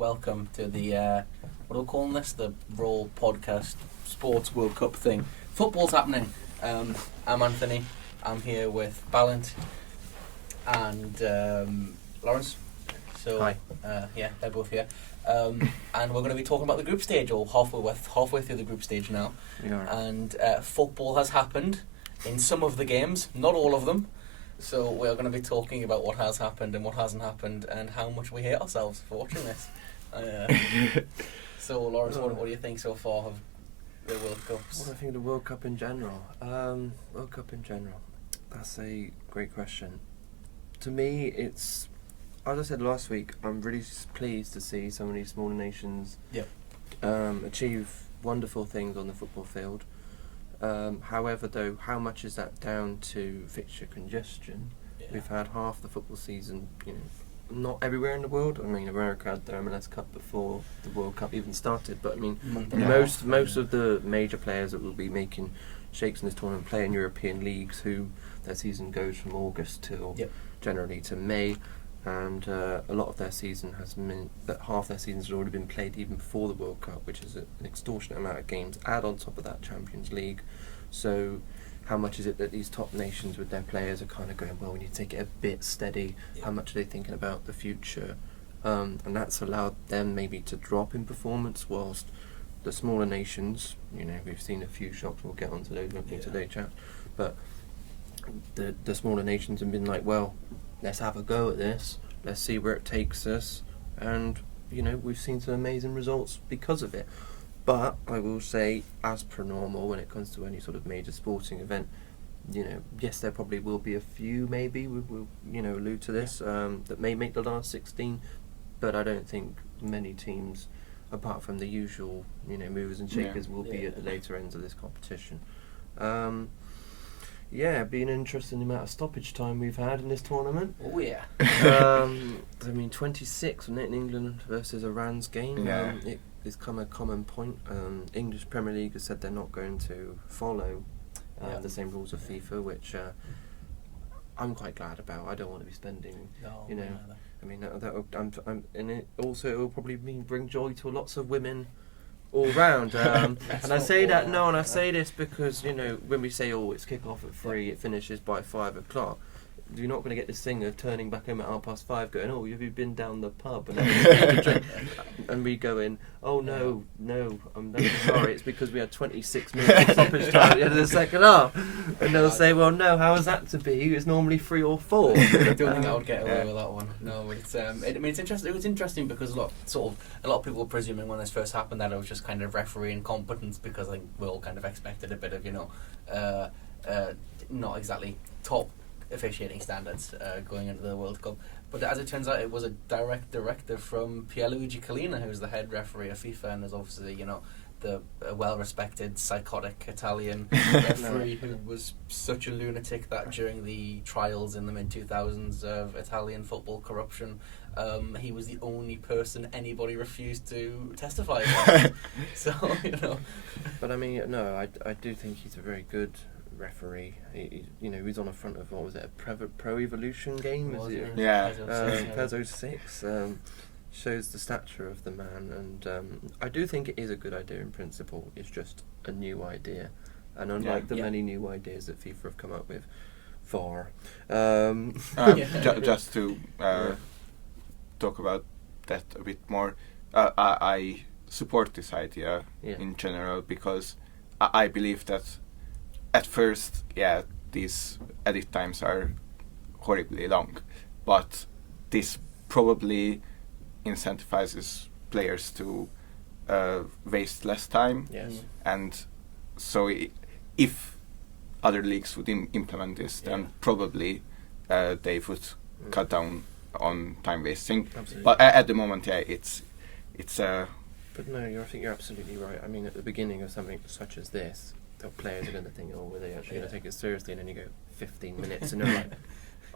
welcome to the, what are we calling this? The Raw Podcast Sports World Cup thing. Football's happening. I'm Anthony. I'm here with Bálint and Laurence. So, hi. They're both here. And we're going to be talking about the group stage, or halfway through the group stage now. We are. And football has happened in some of the games, not all of them. So we're going to be talking about what has happened and what hasn't happened, and how much we hate ourselves for watching this. So, Laurence, what do you think so far of the World Cups? What do I think of the World Cup in general? That's a great question. To me, it's, as I said last week, I'm really pleased to see so many smaller nations achieve wonderful things on the football field. However, though, how much is that down to fixture congestion? Yeah. We've had half the football season, not everywhere in the world. I mean, America had their MLS Cup before the World Cup even started, but I mean, most of the major players that will be making shakes in this tournament play in European leagues, who their season goes from August till generally to May, and a lot of their season has meant that half their seasons has already been played even before the World Cup, which is an extortionate amount of games. Add on top of that Champions League, so how much is it that these top nations with their players are kind of going, well, we need to take it a bit steady? How much are they thinking about the future? And that's allowed them maybe to drop in performance, whilst the smaller nations, we've seen a few shocks. We'll get onto those in today's chat, but the smaller nations have been like, well, let's have a go at this. Let's see where it takes us. And, we've seen some amazing results because of it. But I will say, as per normal, when it comes to any sort of major sporting event, yes, there probably will be a few, maybe, we'll allude to this, that may make the last 16. But I don't think many teams, apart from the usual, movers and shakers, will be at the later ends of this competition. Been interesting the amount of stoppage time we've had in this tournament. Oh yeah. 26, wasn't it, in England versus Iran's game? Yeah. It's become a common point. English Premier League has said they're not going to follow the same rules of FIFA, which I'm quite glad about. I don't want to be spending, I mean, and it will probably bring joy to lots of women all round, and I say that and I say this because when we say, it's kick off at 3, it finishes by 5 o'clock, you're not going to get this thing of turning back home at 5:30 going, have you been down the pub and we go in, no, I'm never sorry, it's because we had 26 minutes of stoppage time at the end of the second half, and they'll say, well, no, how is that to be? It's normally 3 or 4. I don't think I would get away with that one. No, it's it's interesting. It was interesting because a lot of people were presuming when this first happened that it was just kind of referee incompetence, because I think we all kind of expected a bit of not exactly top officiating standards going into the World Cup. But as it turns out, it was a direct directive from Pierluigi Collina, who's the head referee of FIFA, and is obviously the well-respected psychotic Italian referee who was such a lunatic that during the trials in the mid-2000s of Italian football corruption, he was the only person anybody refused to testify against. So But I mean, no, I do think he's a very good referee. He's on the front of, what was it, a Pro Evolution game? PES 06. Shows the stature of the man, and I do think it is a good idea in principle. It's just a new idea, and unlike the many new ideas that FIFA have come up with, just to talk about that a bit more, I support this idea in general, because I believe that at first, these edit times are horribly long, but this probably incentivizes players to waste less time. Yes. And so if other leagues would implement this, then probably they would cut down on time wasting. Absolutely. But at the moment, it's But no, I think you're absolutely right. I mean, at the beginning of something such as this, the players are going to think, were they actually going to take it seriously? And then you go 15 minutes and they're like,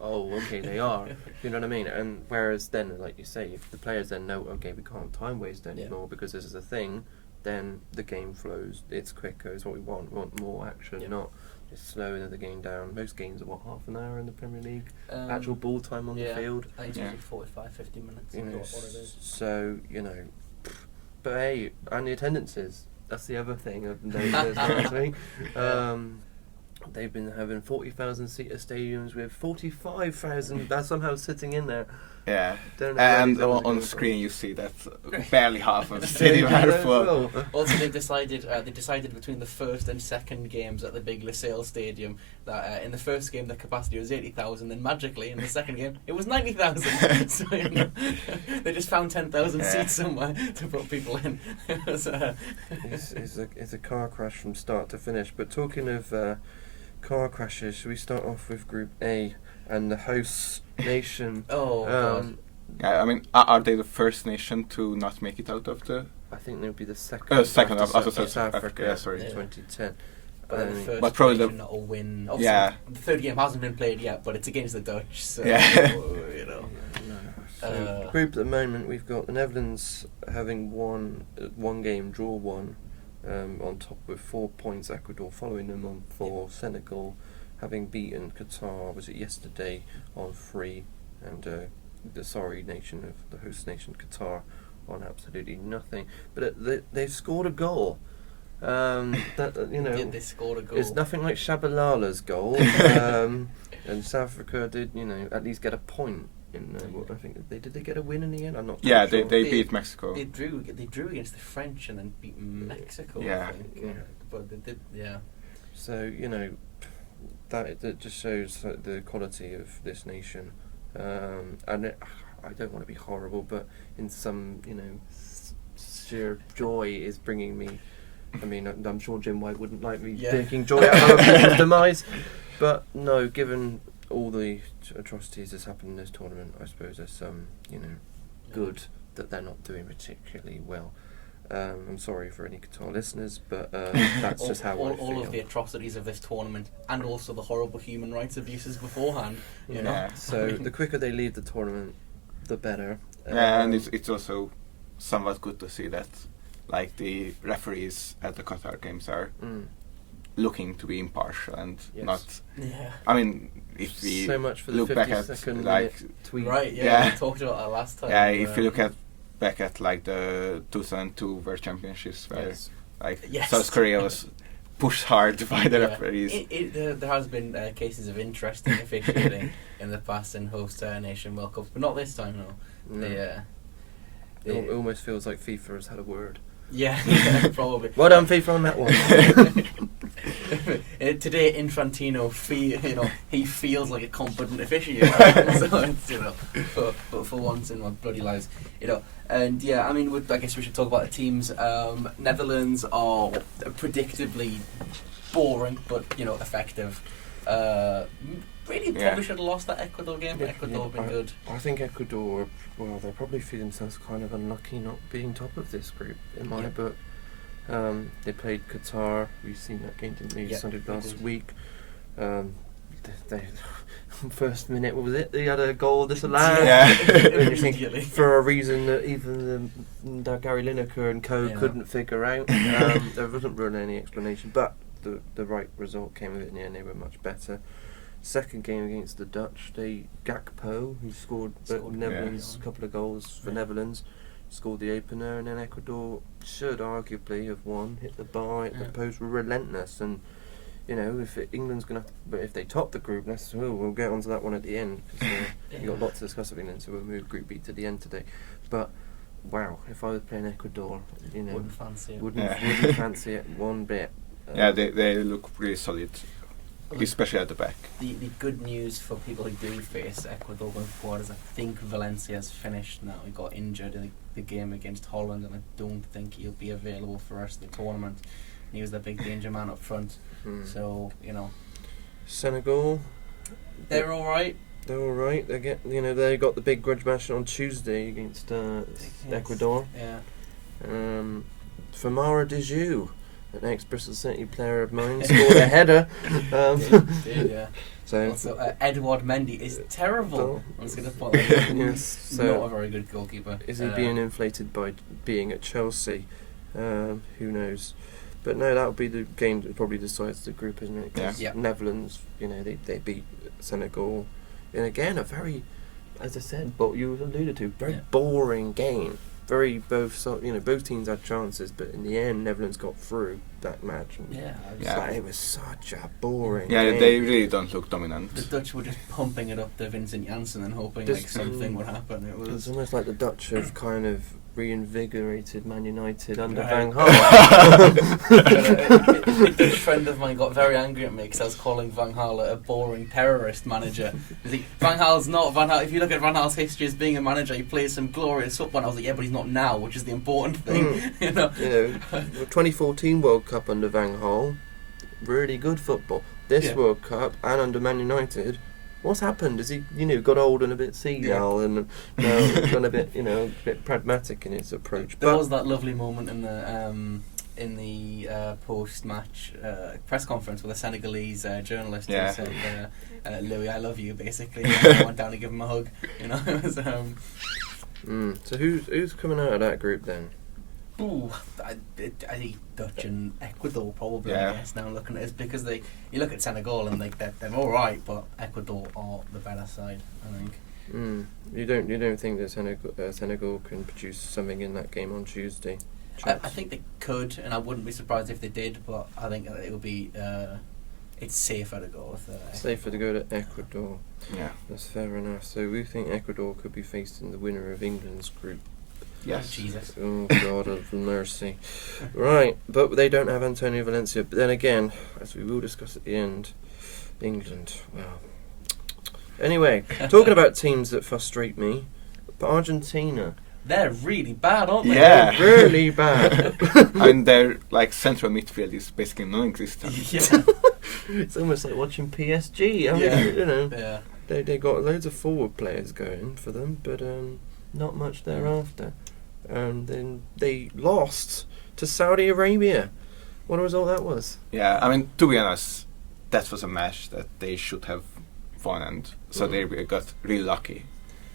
okay, they are. You know what I mean? And whereas then, like you say, if the players then know, okay, we can't time waste anymore because this is a thing, then the game flows. It's quicker. It's what we want. We want more action, not It's slowing the game down. Most games are half an hour in the Premier League. Actual ball time on the field. I think it's 45, 50 minutes. What it is. So but hey, and the attendances. That's the other thing I've noticed last week. They've been having 40,000 seater stadiums with 45,000 that's somehow sitting in there. Yeah, and on screen you see that barely half of the stadium are full. Also, they decided between the first and second games at the big LaSalle Stadium that in the first game the capacity was 80,000, and magically in the second game it was 90,000. So they just found 10,000 seats somewhere to put people in. It's a car crash from start to finish. But talking of car crashes, should we start off with Group A and the host nation? God. Yeah, I mean, are they the first nation to not make it out of the? I think they would be the second. Second of South Africa. Yeah, sorry. 2010. But probably the not a win. Obviously, the third game hasn't been played yet, but it's against the Dutch. So Group at the moment, we've got the Netherlands having won one game, draw one, on top with 4 points. Ecuador following them on 4. Senegal having beaten Qatar, was it yesterday, on 3, and the sorry nation of the host nation Qatar on absolutely nothing. But they've scored a goal. They scored a goal. It's nothing like Shabalala's goal. And South Africa did, at least get a point. I think did they get a win in the end? I'm not. Yeah, sure. they beat Mexico. They drew against the French and then beat Mexico. Yeah. I think. But they did. Yeah. So that just shows the quality of this nation, and I don't want to be horrible, but in some sheer joy is bringing me. I mean, I'm sure Jim White wouldn't like me taking joy out of other people's demise, but no, given all the atrocities that's happened in this tournament, I suppose there's some, good that they're not doing particularly well. I'm sorry for any Qatar listeners, but that's just how I feel. All of the atrocities of this tournament, and also the horrible human rights abuses beforehand. So the quicker they leave the tournament, the better. And it's also somewhat good to see that, like, the referees at the Qatar games are looking to be impartial and not. Yeah. I mean, if we so much for look the back at tweet. Right. Yeah. We talked about that last time. Yeah. If you look back at like the 2002 World Championships, where South Korea was pushed hard by the referees. There has been cases of interesting officiating in the past in host nation World Cups, but not this time. No. It almost feels like FIFA has had a word. Yeah, probably. Well done, FIFA, on that one. Today, Infantino, he feels like a competent official. So it's, but for once in my bloody lives, And I mean, I guess we should talk about the teams. Netherlands are predictably boring, but effective. Really, probably should have lost that Ecuador game. But Ecuador have been good. I think Ecuador, they're probably feeling themselves kind of unlucky not being top of this group in my book. They played Qatar. We've seen that game, didn't we? Sunday last week. They first minute, what was it? They had a goal disallowed. For a reason that even Gary Lineker and co couldn't figure out. There wasn't really any explanation, but the right result came of it in the end. They were much better. Second game against the Dutch, Gakpo, who scored Netherlands a couple of goals for Netherlands, scored the opener, and then Ecuador should arguably have won, hit the bar, hit the post, were relentless, and if England's going to, but if they top the group, we'll get onto that one at the end, because we've got lots to discuss with England, so we'll move Group B to the end today. But wow, if I was playing Ecuador, wouldn't fancy it. Wouldn't fancy it one bit. They look really solid. Especially at the back. The good news for people who do face Ecuador going forward is I think Valencia's finished now. He got injured in the game against Holland, and I don't think he'll be available for the rest of the tournament. He was the big danger man up front. So Senegal, they're all right. They're all right. They got the big grudge match on Tuesday against Ecuador. Famara Diédhiou, an ex-Bristol City player of mine, scored a header. Did. So also, Edouard Mendy is terrible. I'm just going to point yes, not a very good goalkeeper. Is he being inflated by being at Chelsea? Who knows? But no, that would be the game that probably decides the group, isn't it? 'Cause Netherlands, they beat Senegal, and again a very, as I said, but you alluded to, very boring game. Both teams had chances, but in the end, Netherlands got through that match. It was such a boring game. They really don't look dominant. The Dutch were just pumping it up to Vincent Janssen and hoping something would happen. It's almost like the Dutch have kind of reinvigorated Man United under Van Gaal. A Dutch friend of mine got very angry at me because I was calling Van Gaal a boring terrorist manager. Van Gaal's not Van Gaal. If you look at Van Gaal's history as being a manager, he plays some glorious football. And I was like, yeah, but he's not now, which is the important thing. The 2014 World Cup under Van Gaal, really good football. This World Cup and under Man United, what's happened? Has he, got old and a bit senile and gone a bit pragmatic in his approach? There was that lovely moment in the post-match press conference with a Senegalese journalist who said, "Louis, I love you." Basically, I went down to give him a hug. It was, So who's coming out of that group then? I think Dutch and Ecuador probably. I guess now looking at it, because you look at Senegal and they're all right, but Ecuador are the better side, I think. You don't think that Senegal can produce something in that game on Tuesday? I think they could, and I wouldn't be surprised if they did. But I think it would be it's safer to go with safer to go to Ecuador. Yeah, that's fair enough. So we think Ecuador could be facing the winner of England's group. Yes. Oh, Jesus. Oh, God of mercy. Right, but they don't have Antonio Valencia. But then again, as we will discuss at the end, England, well. Anyway, talking about teams that frustrate me, but Argentina. They're really bad, aren't they? Yeah. They're really bad. Their central midfield is basically non-existent. It's almost like watching PSG. They got loads of forward players going for them, but not much thereafter. And then they lost to Saudi Arabia. What a result that was. Yeah, to be honest, that was a match that they should have won, and so they got really lucky.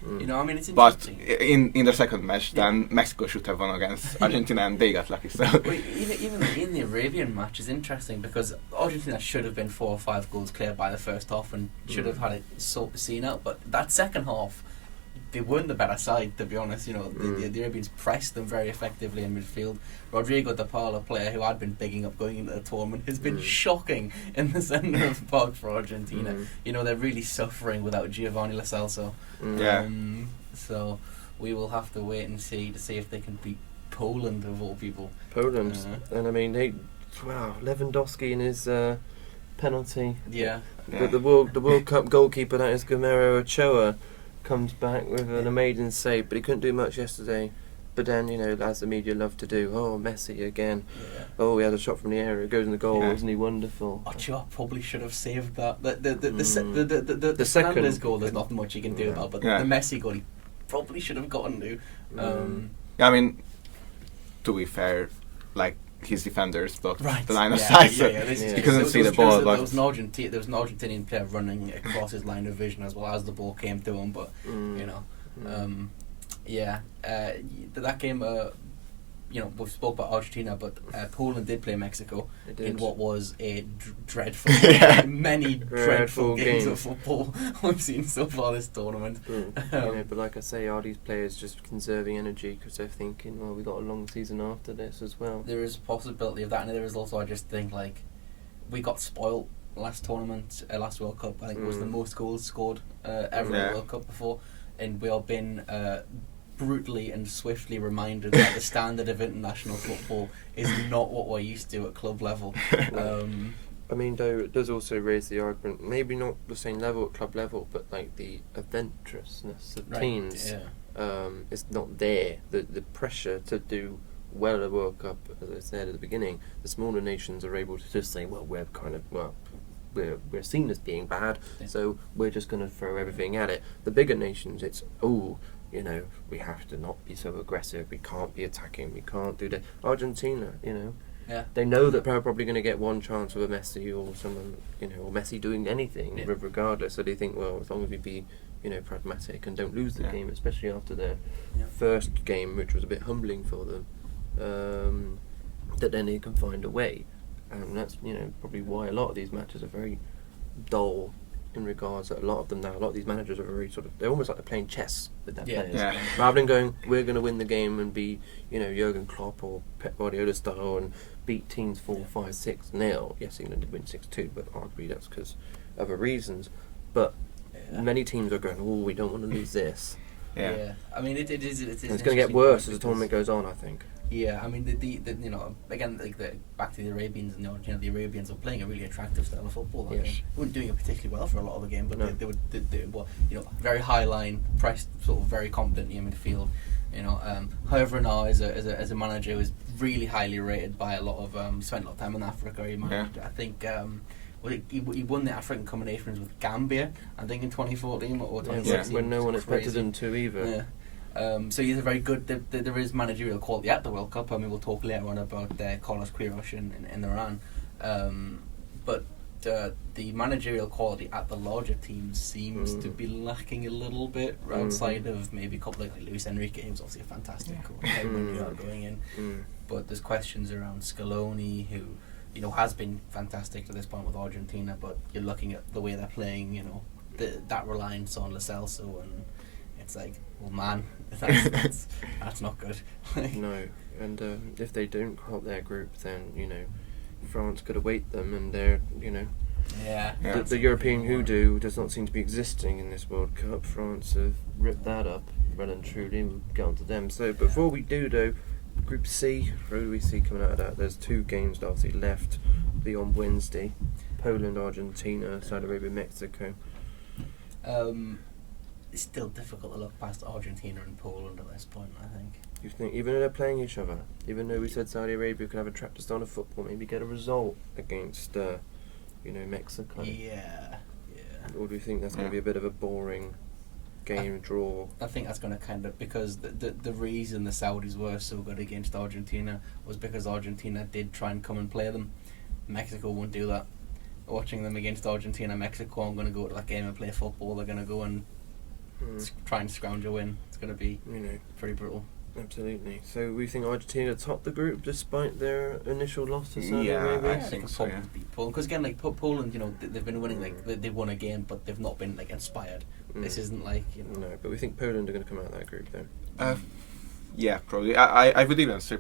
It's interesting. But in the second match, then Mexico should have won against Argentina, and they got lucky. So even in the Arabian match is interesting because Argentina should have been 4 or 5 goals clear by the first half and should have had it seen out. But that second half, they weren't the better side, to be honest. The Arabians pressed them very effectively in midfield. Rodrigo De Paul, a player who I'd been bigging up going into the tournament, has been shocking in the centre of the park for Argentina. They're really suffering without Giovanni Lo Celso. So we will have to wait and see if they can beat Poland, of all people. Poland. And Lewandowski in his penalty. Yeah. But the World Cup goalkeeper, that is Guillermo Ochoa, comes back with an amazing save, but he couldn't do much yesterday. But then, as the media love to do, Messi again. Yeah. Oh, he had a shot from the area, it goes in the goal, isn't he wonderful? Ochoa probably should have saved that. The second goal, there's not much he can do about, but the Messi goal, he probably should have gotten to. To be fair, his defenders blocked the line of sight, so he couldn't see the ball. There was an Argentinian player running across his line of vision as well as the ball came to him, but that game. We spoke about Argentina, but Poland did play Mexico in what was a dreadful, many dreadful games of football we've seen so far this tournament. But like I say, are these players just conserving energy because they're thinking, well, we got a long season after this as well? There is a possibility of that, and there is also, I just think, we got spoiled last tournament, last World Cup. I think it was the most goals scored ever in a World Cup before, and we have been brutally and swiftly reminded that the standard of international football is not what we're used to at club level. Though it does also raise the argument, maybe not the same level at club level, but the adventurousness of teams is not there. The pressure to do well at the World Cup, as I said at the beginning, the smaller nations are able to just say, well, we're seen as being bad, so we're just going to throw everything at it. The bigger nations, it's we have to not be so aggressive. We can't be attacking. We can't do that. Argentina, they know that they're probably going to get one chance with a Messi or someone, or Messi doing anything, regardless. So they think, well, as long as we be, pragmatic and don't lose the game, especially after their first game, which was a bit humbling for them. that then they can find a way. And that's, probably why a lot of these matches are very dull in regards that a lot of these managers are very they're almost like they're playing chess with their players. Yeah. Rather than going, we're going to win the game and be, Jurgen Klopp or Pep Guardiola style and beat teams 4-5-6-0. Yes, England did win 6-2, but arguably that's because of other reasons. But many teams are going, we don't want to lose this. Yeah. I mean, it is. It's going to get worse as the tournament goes on, I think. Yeah, I mean, the again, back to the Arabians, the Arabians were playing a really attractive style of football. Yes. They weren't doing it particularly well for a lot of the game, but they were very high line, pressed, very confident in midfield. However, now as a manager who is really highly rated by a lot of spent a lot of time in Africa. He managed, I think. He won the African combinations with Gambia, I think, in 2014 or 2016. When no one expected him to either. Yeah. So he's a very good. There is managerial quality at the World Cup. I mean, we'll talk later on about Carlos Queiroz in Iran. But the managerial quality at the larger teams seems to be lacking a little bit outside of maybe a couple like Luis Enrique, who's obviously a fantastic coach going in. But there's questions around Scaloni, who has been fantastic to this point with Argentina. But you're looking at the way they're playing, that reliance on Lo Celso, and it's like, well, man, that's not good. No, and if they don't help their group, then France could await them, and they're the European hoodoo does not seem to be existing in this World Cup. France have ripped that up well and truly. We'll get on to them. So before we do though, Group C, who do we see coming out of that? There's 2 games obviously left. Be on Wednesday, Poland, Argentina, Saudi Arabia, Mexico. It's still difficult to look past Argentina and Poland at this point, I think. You think, even though they're playing each other, even though we said Saudi Arabia could have a trap to start a football, maybe get a result against, Mexico? Yeah. Or do you think that's going to be a bit of a boring game draw? I think that's going to kind of, because the reason the Saudis were so good against Argentina was because Argentina did try and come and play them. Mexico won't do that. Watching them against Argentina, Mexico aren't going to go to that game and play football. They're going to go and try and scrounge a win. It's going to be pretty brutal. Absolutely. So we think Argentina top the group despite their initial loss to Saudi Arabia? Yeah, I think so. Beat Poland, because again, Poland, they've been winning, they won a game, but they've not been inspired. This isn't No, but we think Poland are going to come out of that group then. Yeah, probably. I would even say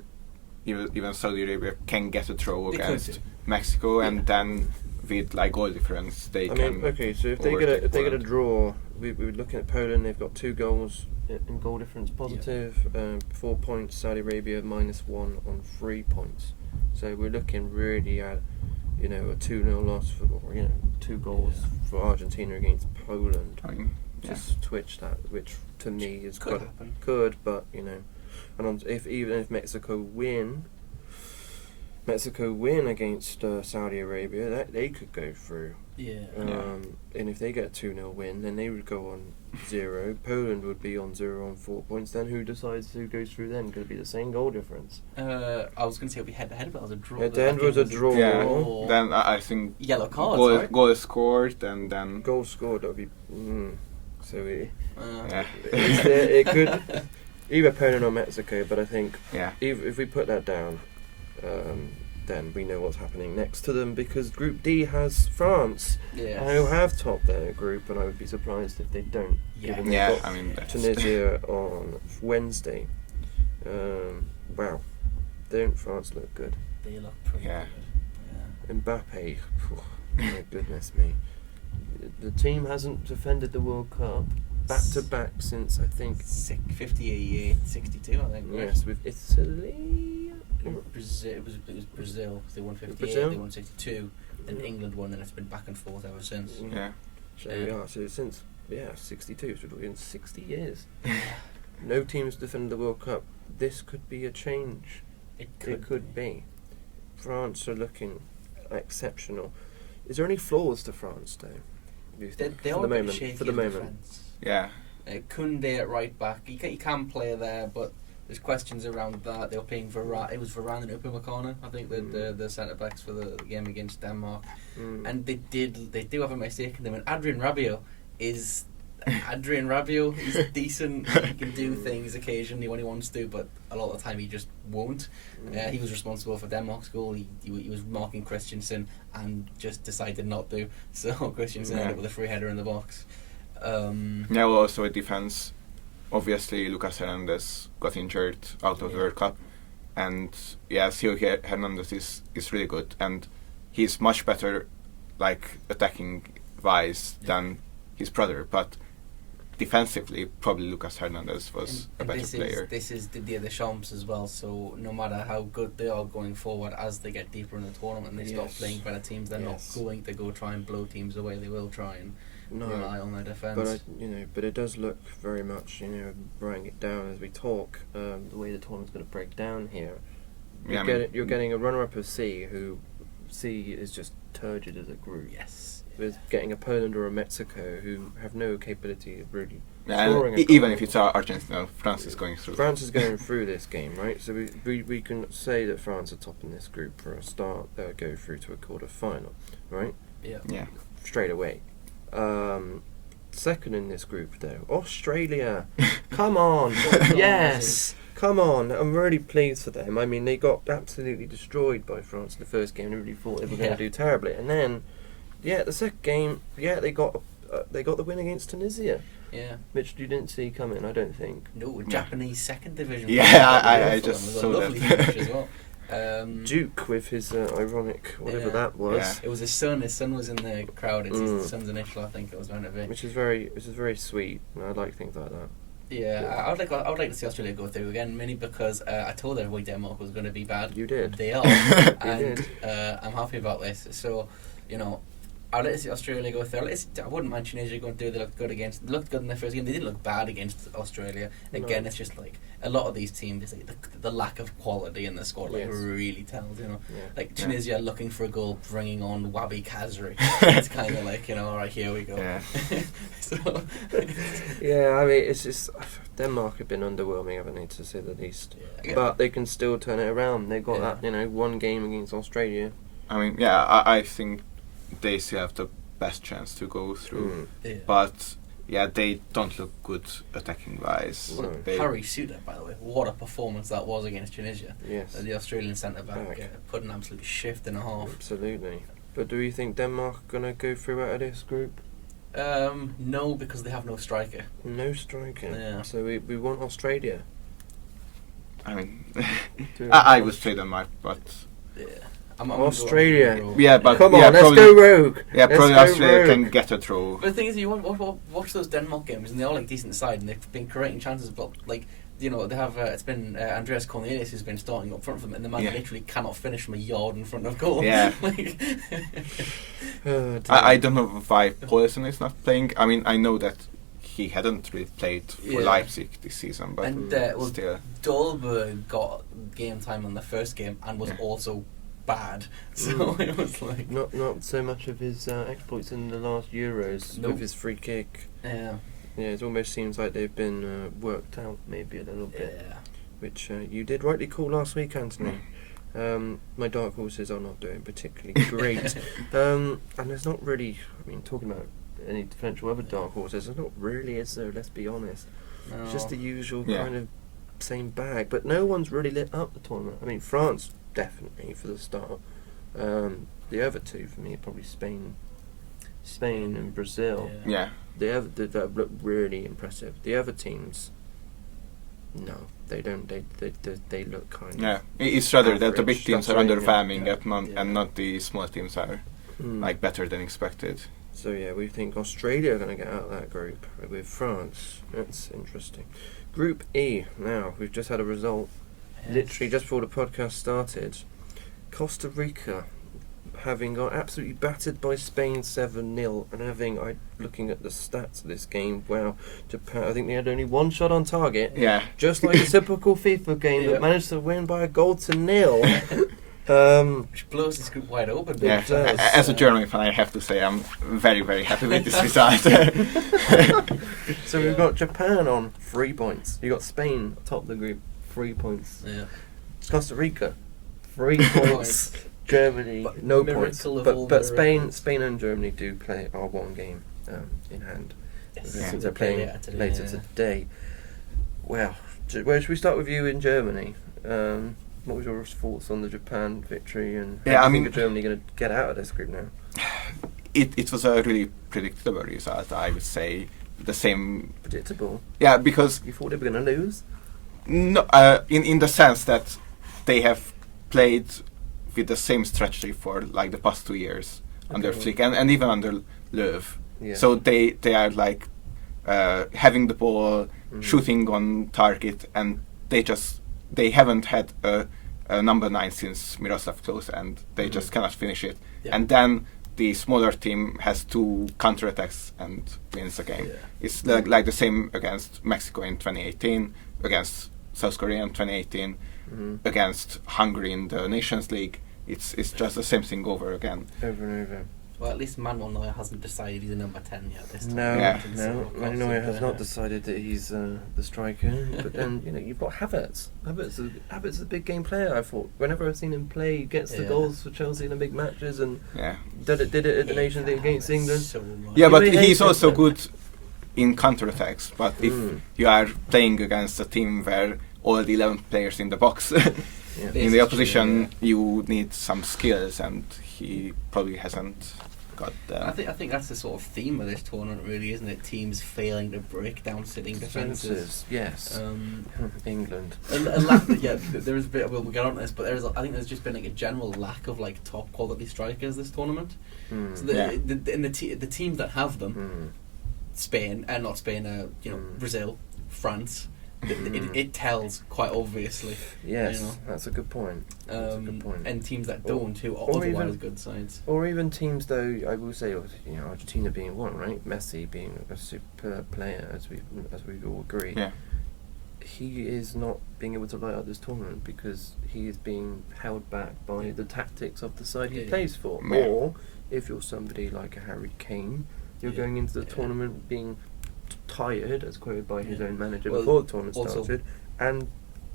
even Saudi Arabia can get a draw against Mexico, and then with goal difference they can. Okay, so if they get a draw, we're looking at Poland. They've got 2 goals in goal difference positive, 4 points. Saudi Arabia -1 on 3 points. So we're looking really at a 2-0 loss for 2 goals for Argentina against Poland. Just twitch that, which to me is could happen. Could, but and even if Mexico win against Saudi Arabia, they could go through. And if they get a 2-0 win, then they would go on 0. Poland would be on 0 on 4 points. Then who decides who goes through then? Could it be the same goal difference? I was going to say it'll be head-to-head, but it was a draw. Head-to-head was a draw. Yeah. Then I think yellow cards, goal scored, and then goal scored. That would be so it could either Poland or Mexico. But I think if we put that down, then we know what's happening next to them, because Group D has France, who have topped their group, and I would be surprised if they don't. Given they've got Tunisia on Wednesday. Wow, don't France look good? They look pretty good. Yeah. Mbappe, my goodness me. The team hasn't defended the World Cup back to back since I think 58, 62. I think. Yes, with Italy. It was Brazil, because they won 58, they won 62, then England won, and it's been back and forth ever since. So since 62, so we're in 60 years. No teams defended the World Cup. This could be a change. It could be. France are looking exceptional. Is there any flaws to France, though? They for are the moment. shaky For the moment. Defense. Yeah. Koundé at right back. He can play there, but there's questions around that. They were playing Varane. It was Varane and Upamecano, I think, the centre backs for the game against Denmark. And they do have a mistake in them. And Adrien Rabiot is decent. He can do things occasionally when he wants to, but a lot of the time he just won't. He was responsible for Denmark's goal. He was marking Christensen and just decided not to. So Christensen ended up with a free header in the box. Well, also a defense. Obviously, Lucas Hernandez got injured out of the World Cup, and Sergio Hernandez is really good, and he's much better, like attacking wise than his brother, but defensively, probably Lucas Hernandez was a better player. This is Didier Deschamps as well, so no matter how good they are going forward, as they get deeper in the tournament and they start playing better teams, they're not going to go try and blow teams away. They will try and rely on their defence. But it does look very much, writing it down as we talk, the way the tournament's going to break down here. You're getting a runner-up of C, who C is just turgid as a group. Yes. With getting a Poland or a Mexico who have no capability of really scoring. Even if it's Argentina, France is going through. France is going through this game, right? So we can say that France are top in this group for a start. They'll go through to a quarter-final, right? Yeah. Straight away. Second in this group, though, Australia. Come on. Yes. Come on. I'm really pleased for them. I mean, they got absolutely destroyed by France in the first game. They really thought they were going to do terribly. And then, the second game, they got the win against Tunisia. Yeah. Which you didn't see coming, I don't think. No, Japanese second division. Yeah, I just saw that. Lovely finish as well. Duke with his ironic whatever that was. Yeah. It was his son. His son was in the crowd. It's his son's initial, I think it was meant to be. Which is very sweet. I like things like that. Yeah, I would like to see Australia go through again, mainly because I told everybody Denmark was going to be bad. You did. They are, and I'm happy about this. So, I'd like to see Australia go through. I wouldn't mind Tunisia going through. They looked good in their first game. They didn't look bad against Australia. Again, it's just like a lot of these teams, it's like the lack of quality in the squad really tells. Like Tunisia looking for a goal, bringing on Wabi Kazri. It's kind of like all right, here we go. Yeah. So, I mean, it's just Denmark have been underwhelming, haven't they, to say the least. Yeah. But they can still turn it around. They've got that one game against Australia. I mean, I think they still have the best chance to go through, but they don't look good attacking wise. Harry Suter, by the way, what a performance that was against Tunisia. Yes, the Australian centre back put an absolute shift and a half. Absolutely. But do you think Denmark are gonna go through out of this group? No, because they have no striker. No striker. Yeah. So we want Australia. I mean, I would say Denmark, but I'm Australia. But come on, let's go rogue. Yeah, probably Australia can get a throw. But the thing is, you watch those Denmark games, and they're all decent side, and they've been creating chances. But they have it's been Andreas Cornelius who's been starting up front for them, and the man literally cannot finish from a yard in front of goal. Yeah. I don't know why Poulsen is not playing. I mean, I know that he hadn't really played for Leipzig this season, but still. Dolberg got game time on the first game and was also bad, so it was like not so much of his exploits in the last Euros with his free kick. It almost seems like they've been worked out maybe a little bit, which you did rightly call last week, Anthony. My dark horses are not doing particularly great, and there's not really, talking about any differential other dark horses, there's not really, is there? Let's be honest. No. It's just the usual kind of same bag, but no one's really lit up the tournament. I mean, France definitely for the start. The other two for me are probably Spain and Brazil. That look really impressive. The other teams, no, they don't. They look kind of. It's rather that the big teams are underwhelming and not the small teams are like better than expected. So we think Australia are going to get out of that group with France. That's interesting. Group E. Now we've just had a result. Literally just before the podcast started, Costa Rica, having got absolutely battered by Spain 7-0, and looking at the stats of this game, Japan, I think they had only one shot on target. Yeah. Just like a typical FIFA game that managed to win by a goal to nil. Which blows this group wide open. Yeah. As a German fan, I have to say I'm very, very happy with this result. So we've got Japan on 3 points. You've got Spain top of the group, 3 points. Yeah. Costa Rica, 3 points. Germany, no points. But Spain and Germany do play our one game in hand. Since they're playing later today. Well, Well, should we start with you in Germany? What was your thoughts on the Japan victory, and how do you think Germany going to get out of this group now? It was a really predictable result, I would say. The same... Predictable? Yeah, because... You thought they were going to lose? No, in the sense that they have played with the same strategy for like the past 2 years under Flick and even under Löw. Yeah. So they are like having the ball, shooting on target, and they haven't had a number 9 since Miroslav Klose, and they just cannot finish it. Yeah. And then the smaller team has 2 counterattacks and wins the game. Yeah. It's like the same against Mexico in 2018, against South Korea in 2018, against Hungary in the Nations League. It's just the same thing over again. Over and over. Well, at least Manuel Neuer hasn't decided he's a number 10 yet this time. No, Manuel Neuer has not decided that he's the striker. But then, you've got Havertz. Havertz is a big game player, I thought. Whenever I've seen him play, he gets the goals for Chelsea in the big matches, and did it at the Nations League against England. So but he's also good in counterattacks. But if you are playing against a team where all the 11 players in the box, in the opposition, you need some skills, and he probably hasn't got that. I think that's the sort of theme of this tournament, really, isn't it? Teams failing to break down sitting defences. Yes. England. There is a bit. We'll get on to this, but I think there's just been like a general lack of like top quality strikers this tournament. So the teams that have them, Spain, Brazil, France. It tells quite obviously. Yes, that's a good point. And teams that don't, who are otherwise good sides. Or even teams, though, I will say, Argentina being one, right? Messi being a superb player, as we all agree. Yeah. He is not being able to light up this tournament because he is being held back by the tactics of the side he plays for. Yeah. Or if you're somebody like a Harry Kane, you're going into the tournament being tired, as quoted by his own manager before the tournament started, and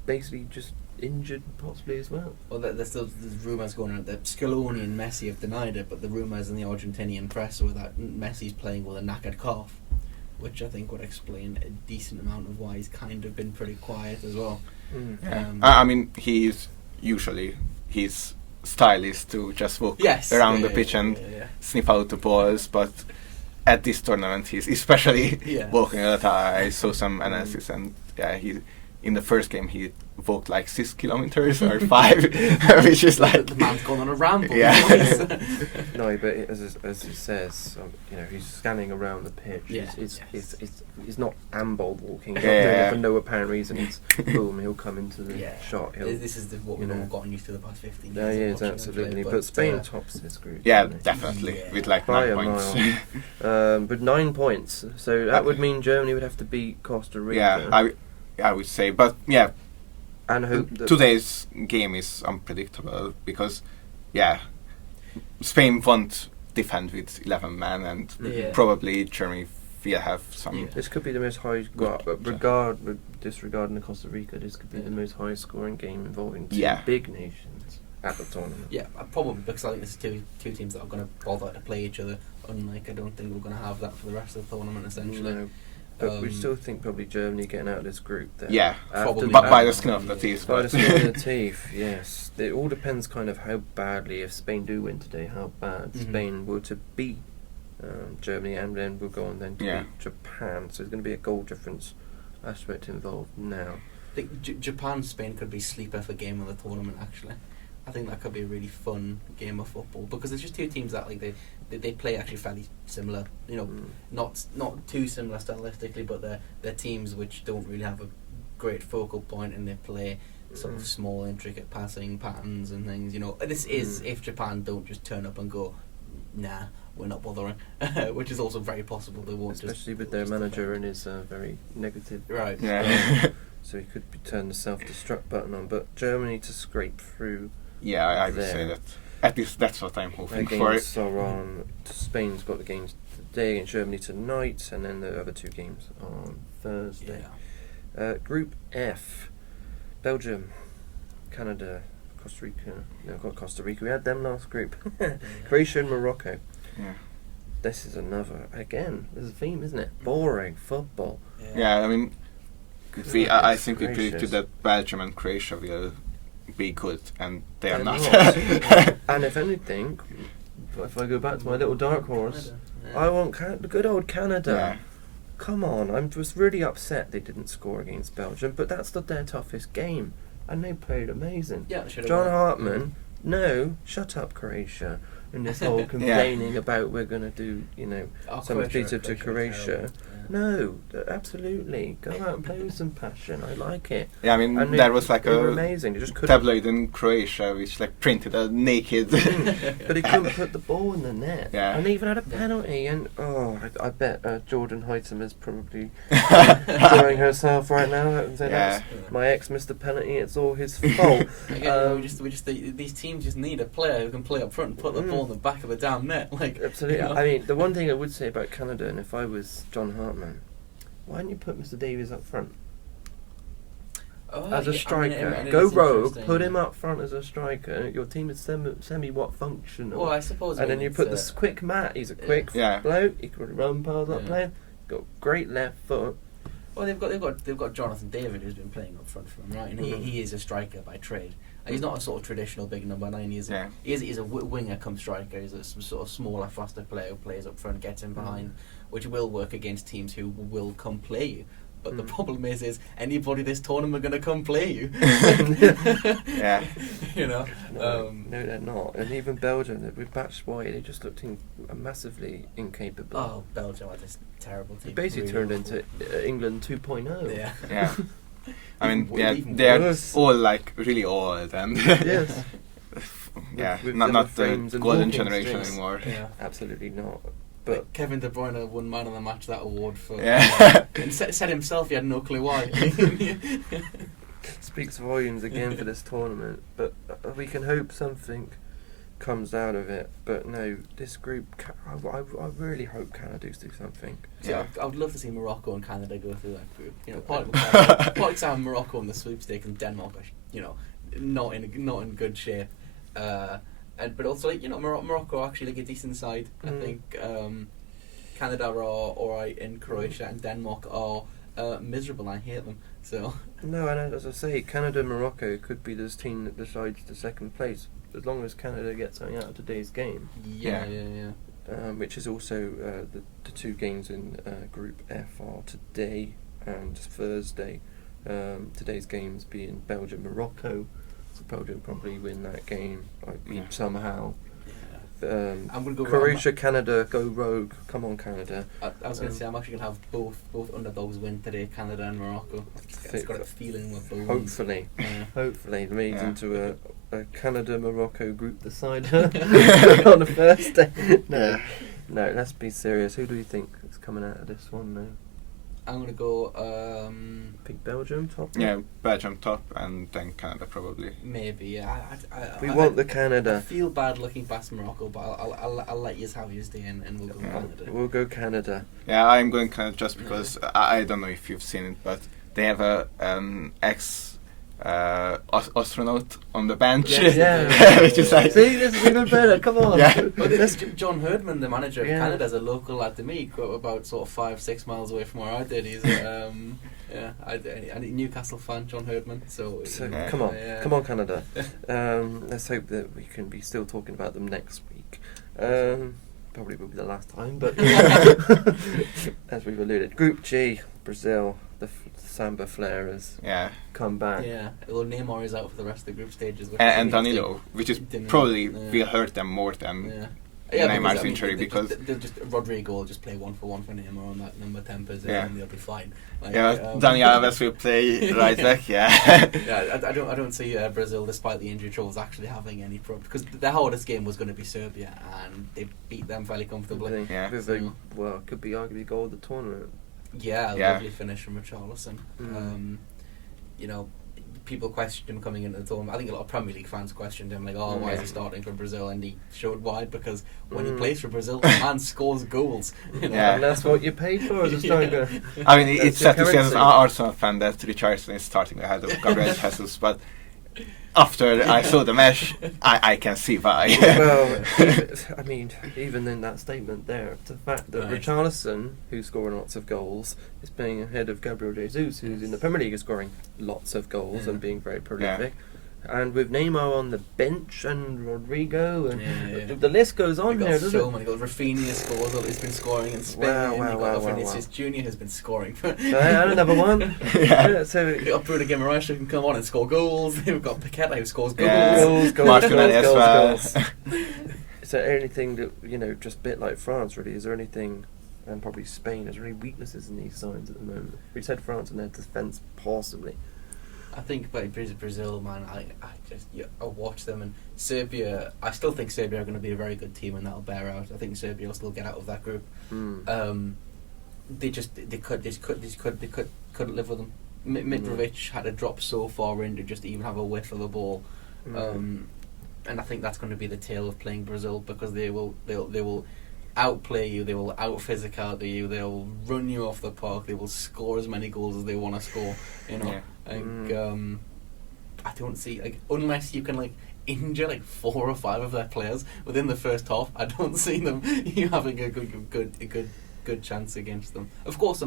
basically just injured possibly as well. Well, there's rumours going on that Scaloni and Messi have denied it, but the rumours in the Argentinian press were that Messi's playing with a knackered calf, which I think would explain a decent amount of why he's kind of been pretty quiet as well. He's usually his style is to just walk around the pitch and sniff out the balls, but at this tournament he's especially walking a lot. I saw some analysis, and he in the first game he walked like 6 kilometers or 5, which is like the man's gone on a ramble. No, but as he says, he's scanning around the pitch. He's not ambol walking. For no apparent reason. He's boom, he'll come into the shot. This is what we've all gotten used to the past 15 years. Yeah, absolutely. But Spain tops this group. Yeah, definitely with like 9 points. But 9 points. So that would mean Germany would have to beat Costa Rica. Yeah, I would say, but and hope that today's game is unpredictable because Spain won't defend with 11 men, and probably Germany will have some. This could be the most high disregarding the Costa Rica. This could be the most high scoring game involving two big nations at the tournament. Yeah, probably, because I think this is two teams that are going to bother to play each other. Unlike, I don't think we're going to have that for the rest of the tournament. Essentially. No. But we still think probably Germany getting out of this group. Probably by the skin of the teeth. By the skin of the teeth, yes. It all depends kind of how badly, if Spain do win today, how bad Spain were to beat Germany, and then we'll go on then to beat Japan. So there's going to be a goal difference aspect involved now. I think Japan-Spain could be sleeper for game of the tournament, actually. I think that could be a really fun game of football, because there's just two teams that they play actually fairly similar, not too similar stylistically, but they're teams which don't really have a great focal point, and they play sort of small, intricate passing patterns and things. This is if Japan don't just turn up and go, nah, we're not bothering, which is also very possible. They won't, especially with their manager and his very negative. Right. Yeah. So he could turn the self-destruct button on, but Germany to scrape through. Yeah, I would say that. At least that's what I'm hoping for. Games are on. Spain's got the games today and Germany tonight, and then the other 2 games on Thursday. Group F: Belgium, Canada, Costa Rica. No, got Costa Rica. We had them last group. Croatia and Morocco. Yeah. This is another. Again, there's a theme, isn't it? Boring football. Yeah, I mean, I think we predicted that Belgium and Croatia will be good, and they're not. And if anything, if I go back to my little dark horse, I want the good old Canada. Yeah. Come on, I was really upset they didn't score against Belgium, but that's their toughest game, and they played amazing. Yeah, John Hartman, no, shut up, Croatia. And this whole complaining about we're going to do, so much better to Croatia. No, absolutely. Go out and play with some passion. I like it. Yeah, I mean, there was like a amazing. Just tabloid in Croatia which like printed a naked... but he couldn't put the ball in the net. Yeah. And they even had a penalty. And, I bet Jordan Heigham is probably enjoying herself right now. My ex missed the penalty. It's all his fault. Again, these teams just need a player who can play up front and put the ball in the back of the damn net. Absolutely. I mean, the one thing I would say about Canada, and if I was John Hartman, why don't you put Mr. Davies up front as a striker? Go rogue, put him up front as a striker. Your team is semi-what functional. Well, I suppose. And then you put this quick Matt. He's a quick bloke. He could run past that player. Got great left foot. Well, they've got Jonathan David who's been playing up front for them, right? And he is a striker by trade. He's not a sort of traditional big number 9. He's a winger come striker. He's a sort of smaller, faster player who plays up front, gets in behind, which will work against teams who will come play you. But the problem is anybody this tournament going to come play you. Yeah. No, they're not. And even Belgium, with Batshuayi, they just looked massively incapable. Oh, Belgium are this terrible team. They basically turned into England 2.0. Yeah. I mean, they're all like really old and yes. With not the golden generation anymore. Yeah, absolutely not. But Kevin De Bruyne won Man of the Match that award for. And said himself he had no clue why. Speaks volumes again for this tournament. But we can hope something comes out of it. But no, this group, I really hope Canada do something. Yeah, I would love to see Morocco and Canada go through that group. Partly to have Morocco in the sweepstakes and Denmark are, not in good shape. But also, Morocco are actually like a decent side. I think Canada are alright, and Croatia and Denmark are miserable. I hate them. So no, and as I say, Canada and Morocco could be this team that decides the second place, as long as Canada gets something out of today's game. Yeah. Which is also the two games in Group F are today and Thursday. Today's games being Belgium-Morocco. So Belgium probably win that game somehow. I'm gonna go Croatia, Canada, go rogue. Come on, Canada. I was going to say I'm actually going to have both underdogs win today, Canada and Morocco. I've got a feeling with both. Hopefully, hopefully it leads into a Canada-Morocco group decider on the first day. No, let's be serious. Who do you think is coming out of this one now? I'm going to go... pick Belgium top? Yeah, Belgium top and then Canada probably. Maybe, yeah. We want the Canada. I feel bad looking past Morocco, but I'll let you have yours day and we'll go Canada. We'll go Canada. Yeah, I'm going Canada just because I don't know if you've seen it, but they have a astronaut on the bench. Which is like... See, this is even better. Come on. Yeah. John Herdman, the manager of Canada, is a local lad to me, about sort of 5-6 miles away from where I did. He's a Newcastle fan, John Herdman. So come on, Canada. Let's hope that we can be still talking about them next week. Probably will be the last time, but as we've alluded, Group G, Brazil, the Samba Flares come back. Yeah, well, Neymar is out for the rest of the group stages. And Danilo, which is probably will hurt them more than Neymar's injury because Rodrigo will just play 1-for-1 for Neymar on that number 10 position and they'll be fine. Dani Alves will play right back. I don't see Brazil, despite the injury troubles, actually having any problems because their hardest game was going to be Serbia and they beat them fairly comfortably. It could be arguably goal of the tournament. Lovely finish from Richarlison. People questioned him coming into the tournament. I think a lot of Premier League fans questioned him, like, why is he starting for Brazil? And he showed why, because when he plays for Brazil, the man scores goals. And that's what you pay for as a striker. I mean, it's sad to see as an Arsenal fan that Richarlison is starting ahead of Gabriel Jesus, but after I saw the match, I can see why. Well, even in that statement there, the fact that Richarlison, who's scoring lots of goals, is playing ahead of Gabriel Jesus, who's in the Premier League is scoring lots of goals and being very prolific. And with Neymar on the bench and Rodrigo, and the list goes on here, doesn't it? So many goals. Rafinha scores. He's been scoring in Spain. Vinicius Junior has been scoring. Another one. So you've got Bruno Guimaraes who can come on and score goals. We've got Paqueta who scores goals. Goals. Is there anything that just a bit like France? Really, is there anything? And probably Spain. Is there any weaknesses in these sides at the moment? We said France and their defence, possibly. I think by Brazil, man, I watch them, and Serbia. I still think Serbia are going to be a very good team, and that'll bear out. I think Serbia will still get out of that group. They couldn't live with them. Mitrovic had to drop so far in to just even have a whiff of the ball, and I think that's going to be the tale of playing Brazil, because they will outplay you, they will out physicality you, they'll run you off the park, they will score as many goals as they want to score. I don't see, unless you can injure 4 or 5 of their players within the first half, I don't see them you having a good chance against them. Of course,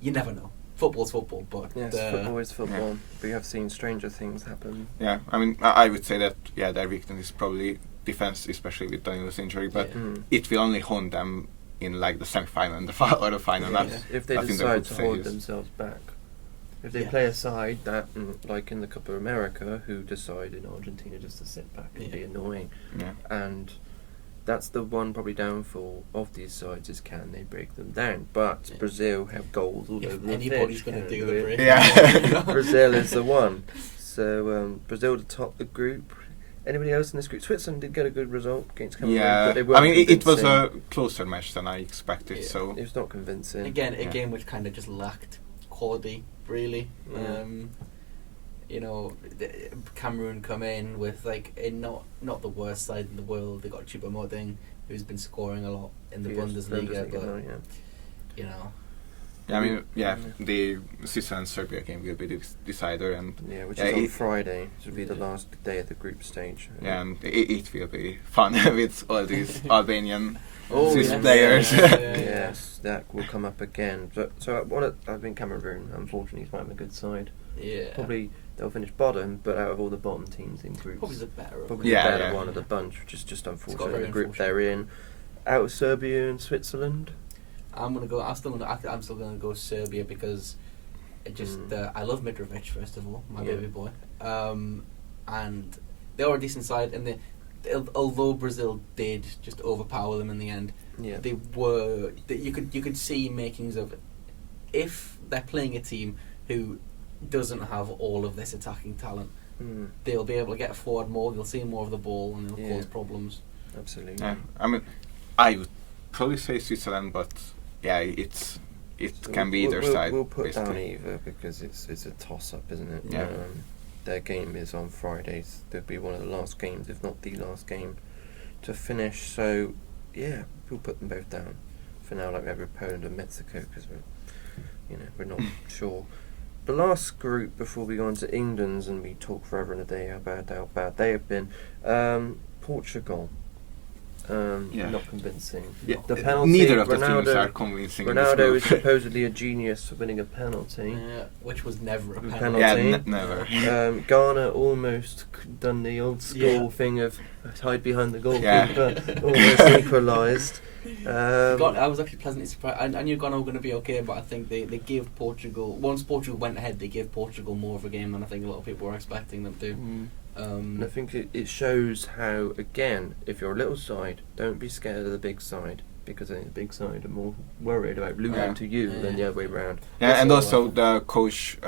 you never know. Football's football, but football is football. We have seen stranger things happen. Yeah, I would say that their weakness is probably defense, especially with Daniel's injury, but it will only hone them in the semi-final and the final. If they decide to hold themselves back. If they play a side that, like in the Copa America, who decide in Argentina just to sit back and be annoying, and that's the one probably downfall of these sides is can they break them down? But Brazil have goals all over the pitch. Anybody's going to do the break. Brazil is the one. So Brazil to top the group. Anybody else in this group? Switzerland did get a good result against Cameroon. But they it was a closer match than I expected. So it was not convincing. Again, a game which kind of just lacked quality, really. Cameroon come in with not the worst side in the world. They got Choupo-Moting, who's been scoring a lot in the Bundesliga, the Switzerland-Serbia game will be the decider, and which is on Friday. It will be the last day of the group stage. And it will be fun with all these Albanian Swiss players. Yes, that will come up again. I've been Cameroon. Unfortunately, he's a good side. Yeah, probably they'll finish bottom, but out of all the bottom teams in groups, probably the better one of the bunch, which is just unfortunate. The group they're in, out of Serbia and Switzerland. I'm still gonna go Serbia, because it just I love Mitrovic, first of all, my baby boy, and they are a decent side, and although Brazil did just overpower them in the end, they were you could see makings of it. If they're playing a team who doesn't have all of this attacking talent, they'll be able to get forward more, they'll see more of the ball, and they'll cause problems. Absolutely. I would probably say Switzerland, but it can be either side. We'll put down either, because it's a toss-up, isn't it? Yeah. Their game is on Fridays. They'll be one of the last games, if not the last game, to finish. So, we'll put them both down for now, like we have with Poland and Mexico, because we're not sure. The last group before we go on to England's, and we talk forever and a day how bad they have been. Portugal. Not convincing. The penalty. Neither of the teams are convincing. Ronaldo is supposedly a genius for winning a penalty, which was never a penalty. Never. Ghana almost done the old school thing of hide behind the goalkeeper, almost equalised. I was actually pleasantly surprised. I knew Ghana were going to be okay, but I think they gave Portugal, once Portugal went ahead, they gave Portugal more of a game than I think a lot of people were expecting them to. And I think it shows how, again, if you're a little side, don't be scared of the big side, because I think the big side are more worried about losing to you than the other way around. And also the coach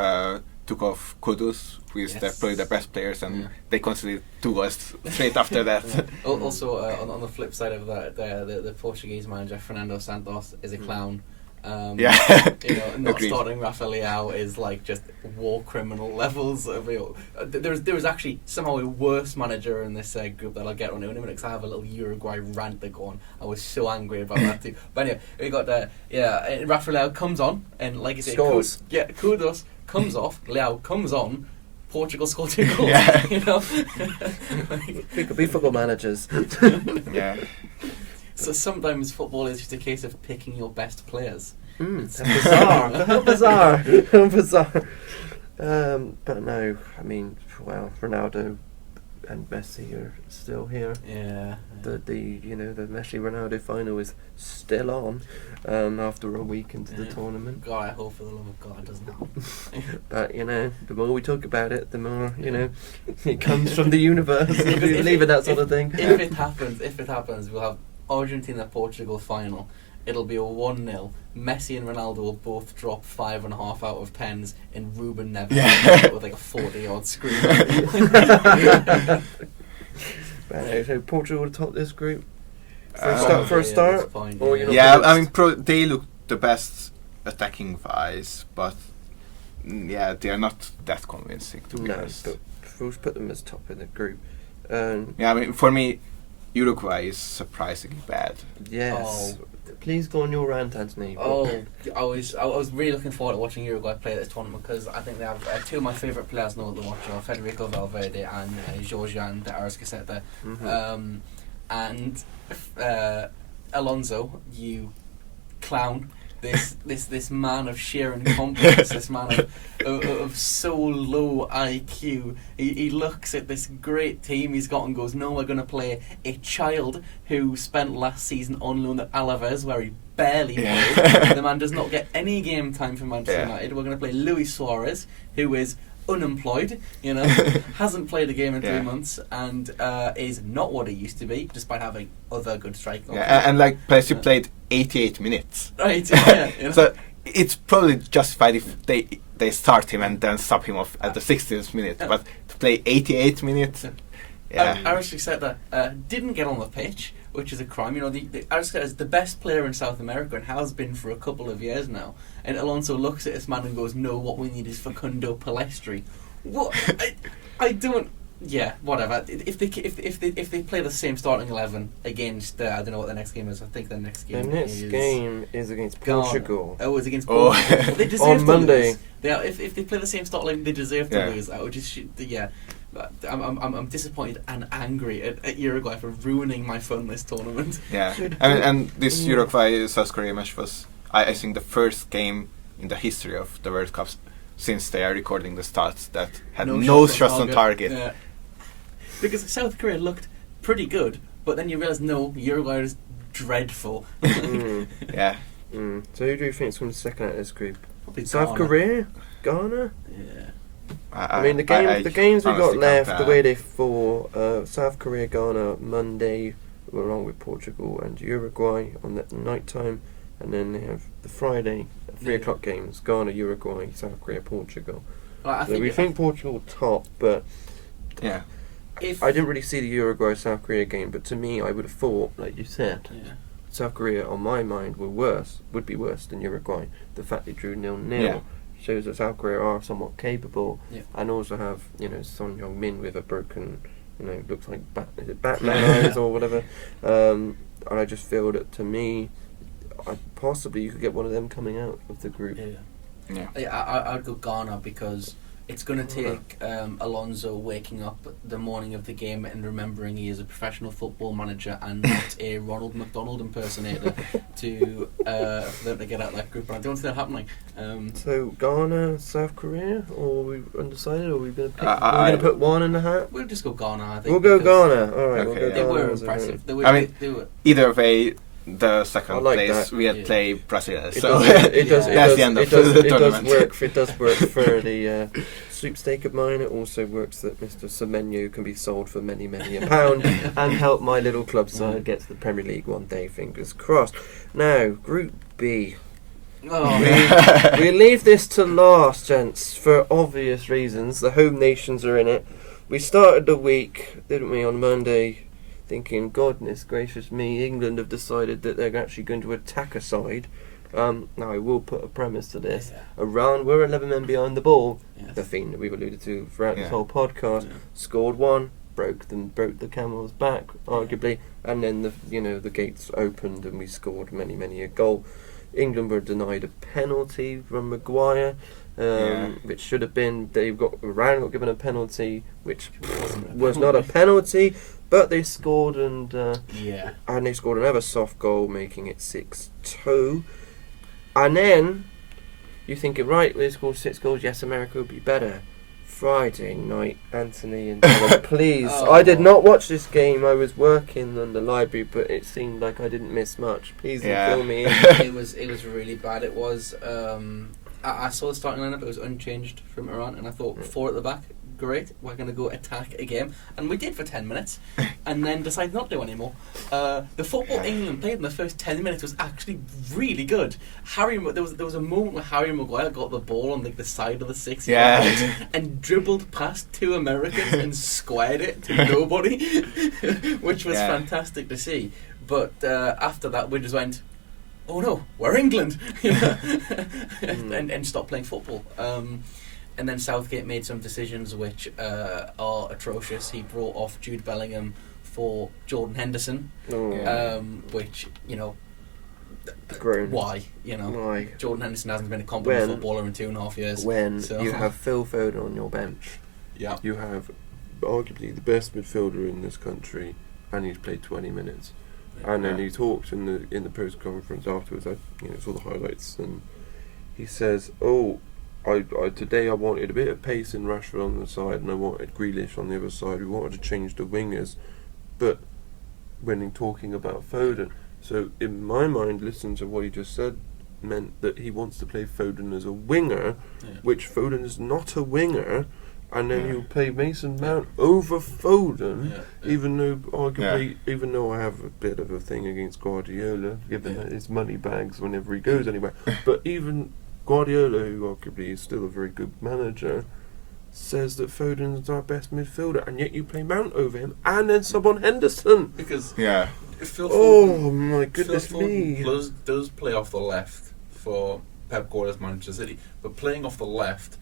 took off Kudus, who is probably the best players, and they conceded 2 goals straight after that. Also, on the flip side of that, the Portuguese manager Fernando Santos is a clown. Not starting Rafa Leão is just war criminal levels of there was actually somehow a worse manager in this group that I'll get on in a minute, because I have a little Uruguay rant to go on. I was so angry about that too. But anyway, we got Rafa Leão comes on, and like you said, scores. Kudus comes off, Leão comes on, Portugal scored 2 goals. You know, we could be football managers. Yeah. So sometimes football is just a case of picking your best players. Bizarre. How bizarre. How bizarre. But no, I mean, well, Ronaldo and Messi are still here. Yeah. The Messi Ronaldo final is still on after a week into the tournament. God, I hope for the love of God it doesn't happen. But the more we talk about it, the more it comes from the universe. If you believe in that sort of thing. If it happens, we'll have Argentina Portugal final. It'll be a 1-0. Messi and Ronaldo will both drop 5.5 out of 10s, and Ruben Neves with like a 40-yard scream. So Portugal will top this group for a start. I mean, they look the best attacking wise, but they are not that convincing to be honest. But we'll put them as top in the group. I mean, for me, Uruguay is surprisingly bad. Yes. Please go on your rant, Anthony. I was really looking forward to watching Uruguay play this tournament because I think they have 2 of my favourite players now to watch, Federico Valverde and Georgian de Arrascaeta. And Alonso, you clown. This man of sheer incompetence, this man of so low IQ. He looks at this great team he's got and goes, no, we're going to play a child who spent last season on loan at Alaves where he barely played. The man does not get any game time for Manchester United. We're going to play Luis Suarez, who is unemployed, hasn't played a game in 3 months, and is not what he used to be, despite having other good striking. And like Plessis played 88 minutes. Right. So it's probably justified if they start him and then stop him off at the 60th minute, but to play 88 minutes. Arrascaeta didn't get on the pitch, which is a crime. Arrascaeta is the best player in South America and has been for a couple of years now. And Alonso looks at this man and goes, "No, what we need is Facundo Palestri." What? I don't. Yeah, whatever. If they play the same starting 11 against, I don't know what the next game is. I think the next game. Is against Portugal. Oh, it's against Portugal. They deserve on Monday. To lose. If they play the same starting 11, they deserve to lose. I would just I'm disappointed and angry at Uruguay for ruining my fun this tournament. Yeah, and this Uruguay South Korea match was, I think, the first game in the history of the World Cups since they are recording the stats that had no shots on target. Yeah. Because South Korea looked pretty good, but then you realise Uruguay is dreadful. Yeah. So who do you think is going to second out of this group? Probably South Korea, Ghana. Yeah. I mean the games we got left, the way they fall, South Korea, Ghana Monday, along with Portugal and Uruguay on the night time, and then they have the Friday 3:00 games: Ghana, Uruguay, South Korea, Portugal. Well, we think Portugal top, but yeah. I didn't really see the Uruguay South Korea game, but to me, I would have thought, like you said, South Korea on my mind would be worse than Uruguay. The fact they drew 0-0 shows that South Korea are somewhat capable, and also have Son Heung-min with a broken, looks like Batman eyes or whatever. I just feel that to me, possibly you could get one of them coming out of the group. I'd go Ghana because it's going to take Alonso waking up the morning of the game and remembering he is a professional football manager and not a Ronald McDonald impersonator for them to get out of that group. But I don't see that happening. So Ghana, South Korea, or are we undecided? Or are we going to put one in the hat? We'll just go Ghana. I think we'll go Ghana. All right, okay, we'll go Ghana. They were impressive. They were either way. The second place we had play Brazil, so that's the end of the tournament. It does work for the sweepstake of mine. It also works that Mr. Semenyo can be sold for many a pound and help my little club side get to the Premier League one day. Fingers crossed. Now, Group B. We leave this to last, gents, for obvious reasons. The home nations are in it. We started the week, didn't we, on Monday, thinking, goodness gracious me, England have decided that they're actually going to attack a side. Now, I will put a premise to this. Iran were 11 men behind the ball. The theme that we've alluded to throughout this whole podcast. Scored one, broke the camel's back, arguably, and then the gates opened and we scored many a goal. England were denied a penalty from Maguire. which should have been. Iran got given a penalty, which was not a penalty, but they scored and they scored another soft goal, making it 6-2. And then you're thinking, right, they scored 6 goals. Yes, America would be better. Friday night, Anthony and Tyler, please. I did not watch this game. I was working in the library, but it seemed like I didn't miss much. Please fill me in. It was really bad. It was. I saw the starting lineup. It was unchanged from Iran, and I thought 4 at the back. Great, we're going to go attack again. And we did for 10 minutes, and then decided not to do anymore. The football England played in the first 10 minutes was actually really good. There was a moment where Harry Maguire got the ball on the side of the 6 and dribbled past 2 Americans and squared it to nobody, which was fantastic to see. But after that, we just went, oh no, we're England, and stopped playing football. And then Southgate made some decisions which are atrocious. He brought off Jude Bellingham for Jordan Henderson, which, why? Why? Jordan Henderson hasn't been a competent footballer in 2.5 years. You have Phil Foden on your bench, you have arguably the best midfielder in this country, and he's played 20 minutes. And then he talked in the post conference afterwards. I saw the highlights, and he says, today I wanted a bit of pace in Rashford on the side, and I wanted Grealish on the other side. We wanted to change the wingers, but when he's talking about Foden, so in my mind, listening to what he just said, meant that he wants to play Foden as a winger, which Foden is not a winger, and then you play Mason Mount over Foden, even though arguably, even though I have a bit of a thing against Guardiola, given that his money bags whenever he goes anywhere, but even Guardiola, who arguably is still a very good manager, says that Foden's our best midfielder, and yet you play Mount over him and then sub on Henderson. Because Phil Foden, my goodness me, does play off the left for Pep Guardiola's Manchester City, but playing off the left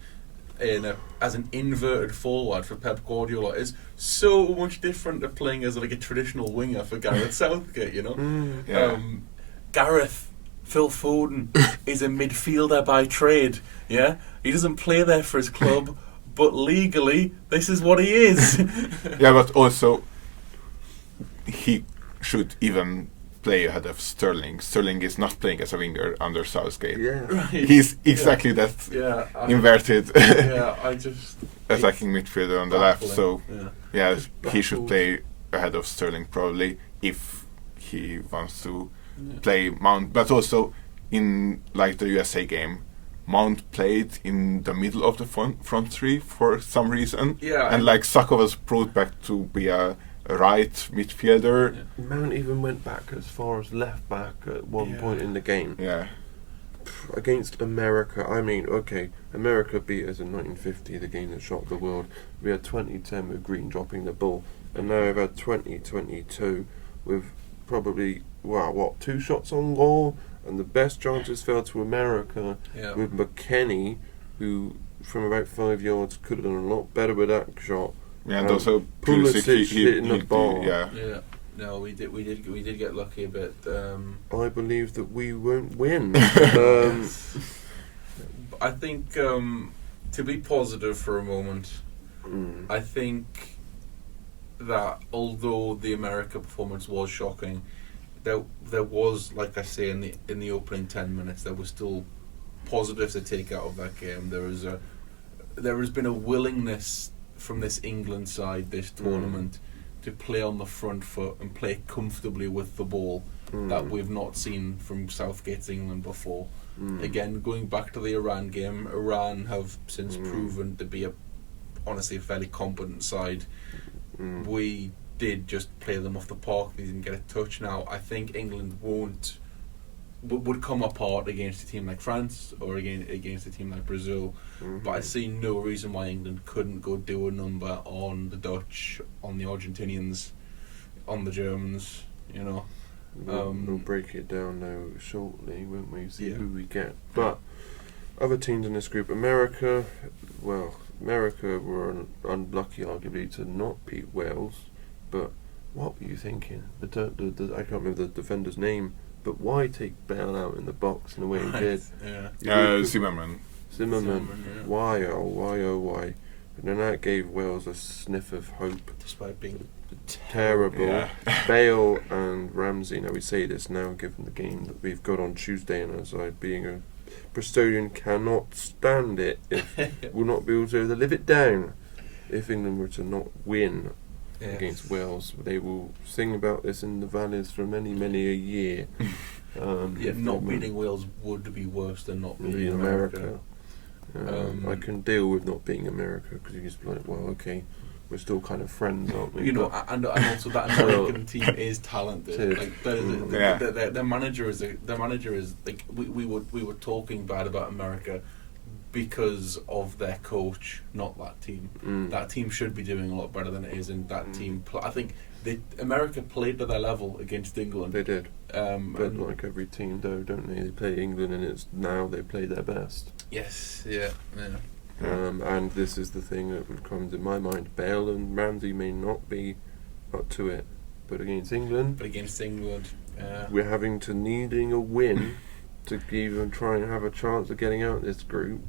as an inverted forward for Pep Guardiola is so much different to playing as a traditional winger for Gareth Southgate. Phil Foden is a midfielder by trade. He doesn't play there for his club, but legally this is what he is. But also he should even play ahead of Sterling. Sterling is not playing as a winger under Southgate. He's exactly that inverted attacking midfielder on the left. So he should play ahead of Sterling probably if he wants to play Mount. But also in the USA game, Mount played in the middle of the front three for some reason, and Saka was brought back to be a right midfielder. Mount even went back as far as left back at one point in the game. Against America, America beat us in 1950, the game that shocked the world. We had 2010 with Green dropping the ball, and now we've had 2022 with probably 2 shots on goal, and the best chances fell to America with McKennie, who from about 5 yards could have done a lot better with that shot. And also Pulisic hitting the bar. No, we did get lucky a bit. I believe that we won't win. I think to be positive for a moment, I think that although the America performance was shocking, there was, like I say, in the opening 10 minutes, there was still positives to take out of that game. There has been a willingness from this England side this tournament to play on the front foot and play comfortably with the ball that we've not seen from Southgate's England before. Again, going back to the Iran game, Iran have since proven to be honestly a fairly competent side. We did just play them off the park. They didn't get a touch. Now I think England would come apart against a team like France or against a team like Brazil, but I see no reason why England couldn't go do a number on the Dutch, on the Argentinians, on the Germans. We'll break it down now shortly, won't we? See who we get. But other teams in this group, America were unlucky, arguably, to not beat Wales. But what were you thinking? I can't remember the defender's name, but why take Bale out in the box in the way he did? Zimmerman. Zimmerman. yeah. Why, oh why? And then that gave Wales a sniff of hope. Despite being Terrible. Yeah. Bale and Ramsey. Now we say this now, given the game that we've got on Tuesday, and as I, being a Bristolian, cannot stand it. Will not be able to live it down. If England were to not win against Wales, they will sing about this in the valleys for many a year. Not beating Wales would be worse than not beating America. I can deal with not being America because you just be like, well, okay, we're still kind of friends, aren't we? You know, and also that American team is talented. Like, their manager is like we were talking bad about America because of their coach, not that team. That team should be doing a lot better than it is, and that team. I think America played to their level against England. They did. But like every team, though, don't they? They play England, and it's now they play their best. Yes. Yeah. And this is the thing that would come to my mind. Bale and Ramsey may not be up to it, but against England, we're needing a win to even try and have a chance of getting out of this group.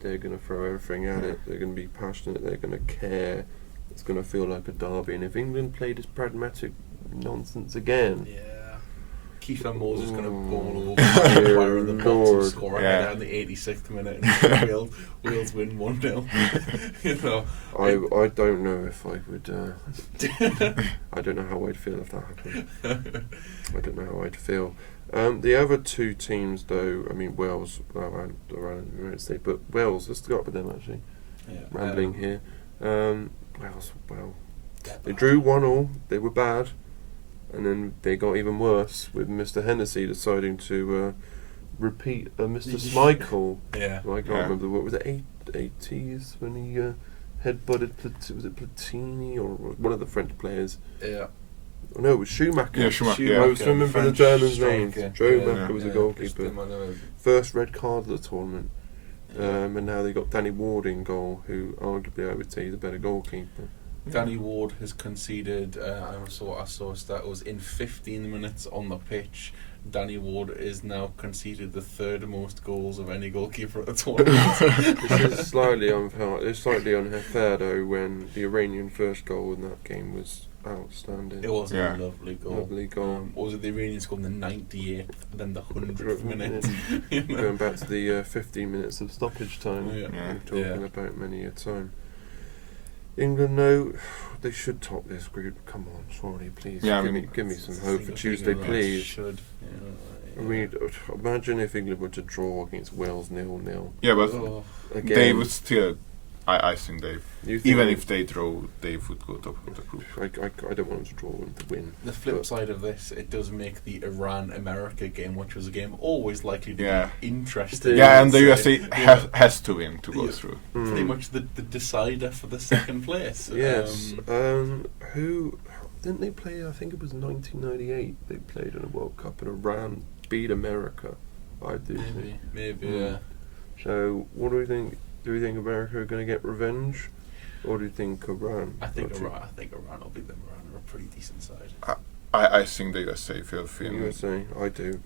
They're going to throw everything at it. They're going to be passionate. They're going to care. It's going to feel like a derby. And if England play this pragmatic nonsense again, Keith and Moores is going to ball over fire in the box and score down the 86th minute, and Wales win 1-0. You know, I don't know if I would. I don't know how I'd feel if that happened. I don't know how I'd feel. The other two teams, though, I mean Wales, around the United States, but Wales. Let's go up with them actually. Rambling here. Wales, well, they drew 1-1. They were bad. And then they got even worse with Mr. Hennessy deciding to repeat Mr. Schmeichel. I can't remember, what was it, 80s when he headbutted, was it Platini or one of the French players? Oh, no, it was Schumacher. Schumacher. I was remember the German's name. Schumacher was the goalkeeper. First red card of the tournament. And now they got Danny Ward in goal, who arguably I would say is a better goalkeeper. Danny Ward has conceded, I saw a stat, was in 15 minutes on the pitch, Danny Ward is now conceded the third most goals of any goalkeeper at the tournament. This is slightly unfair. It's slightly unfair though, when the Iranian first goal in that game was outstanding. It was a lovely goal. Lovely goal. What was it, the Iranians scored in the 98th, then the 100th minute. You know? Going back to the 15 minutes of stoppage time, we're talking about many a time. England, no, they should top this group. Come on, surely, please. Give me some hope for Tuesday, please. I mean, imagine if England were to draw against Wales 0-0. Yeah, but they would still. I think they. Even if they draw, they would go top of the group. I don't want them to draw and to win. The flip side of this, it does make the Iran-America game, which was a game always likely to be interesting. Yeah, and the USA has to win to go through. Pretty much the decider for the second place. Yes. Who didn't they play? I think it was 1998. They played in a World Cup, and Iran beat America. I do. Maybe. So, what do we think? Do we think America are going to get revenge, or do you think Iran? I think Iran will beat them. Iran are a pretty decent side. I think the USA feel USA, I do.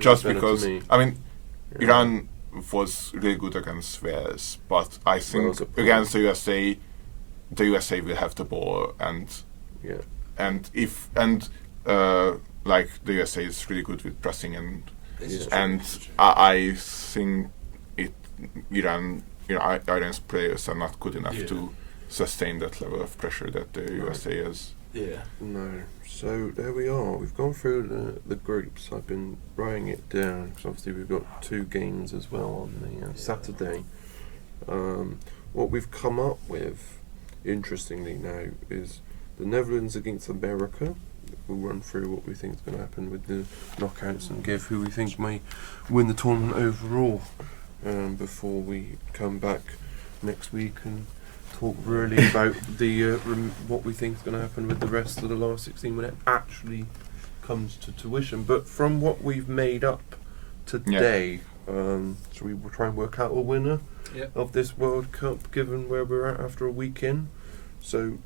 Just because Iran was really good against Wales, but I think against the USA will have the ball, and like the USA is really good with pressing, and I think Iran's players are not good enough to sustain that level of pressure that the USA is. No. So there we are. We've gone through the groups. I've been writing it down because obviously we've got two games as well on the Saturday. What we've come up with, interestingly now, is the Netherlands against America. We'll run through what we think is going to happen with the knockouts and give who we think may win the tournament overall. Before we come back next week and talk really about the what we think is going to happen with the rest of the last 16 when it actually comes to tuition. But from what we've made up today, so we will try and work out a winner of this World Cup, given where we're at after a week in. So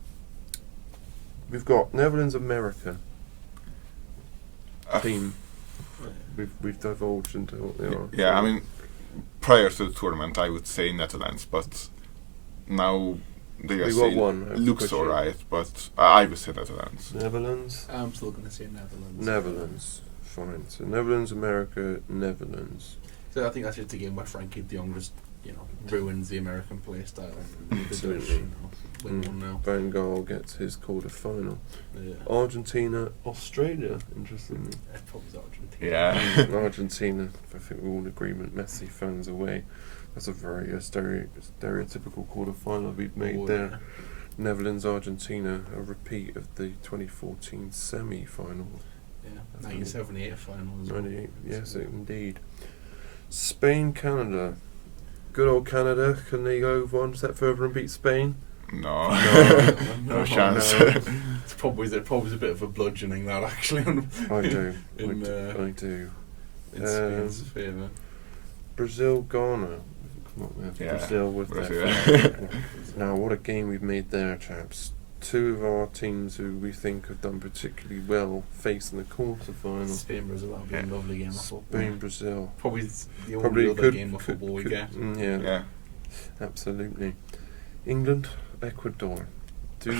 we've got Netherlands, America team. We've divulged into what they are. Yeah, I mean, prior to the tournament, I would say Netherlands, but now the We USA got one. looks alright, but I would say Netherlands. Netherlands. I'm still going to say Netherlands. Netherlands. Fine. So Netherlands, America, Netherlands. So I think that's just a game where Frankie de Jong just, ruins the American play style. Absolutely. Win one now. Van Gaal gets his quarter-final. Yeah. Argentina, Australia, interestingly. It's probably Argentina. Yeah. Argentina, I think we're all in agreement, Messi fans away. That's a very stereotypical quarter-final we've made there. Yeah. Netherlands, Argentina, a repeat of the 2014 semi-final. Yeah, 1978 final as well. 98, yes, indeed. Spain, Canada. Good old Canada. Can they go one step further and beat Spain? No. No chance. No. It's probably a bit of a bludgeoning that actually. I do. In Spain's favour. Brazil, Ghana. Come on, man. Yeah, Brazil with Brazil. their. Now, what a game we've made there, chaps. Two of our teams who we think have done particularly well facing the quarter-final. Spain, Brazil, that'll be a lovely game of football. Spain, Brazil. Probably the only other game of football we get. Yeah, absolutely. England, Ecuador. Do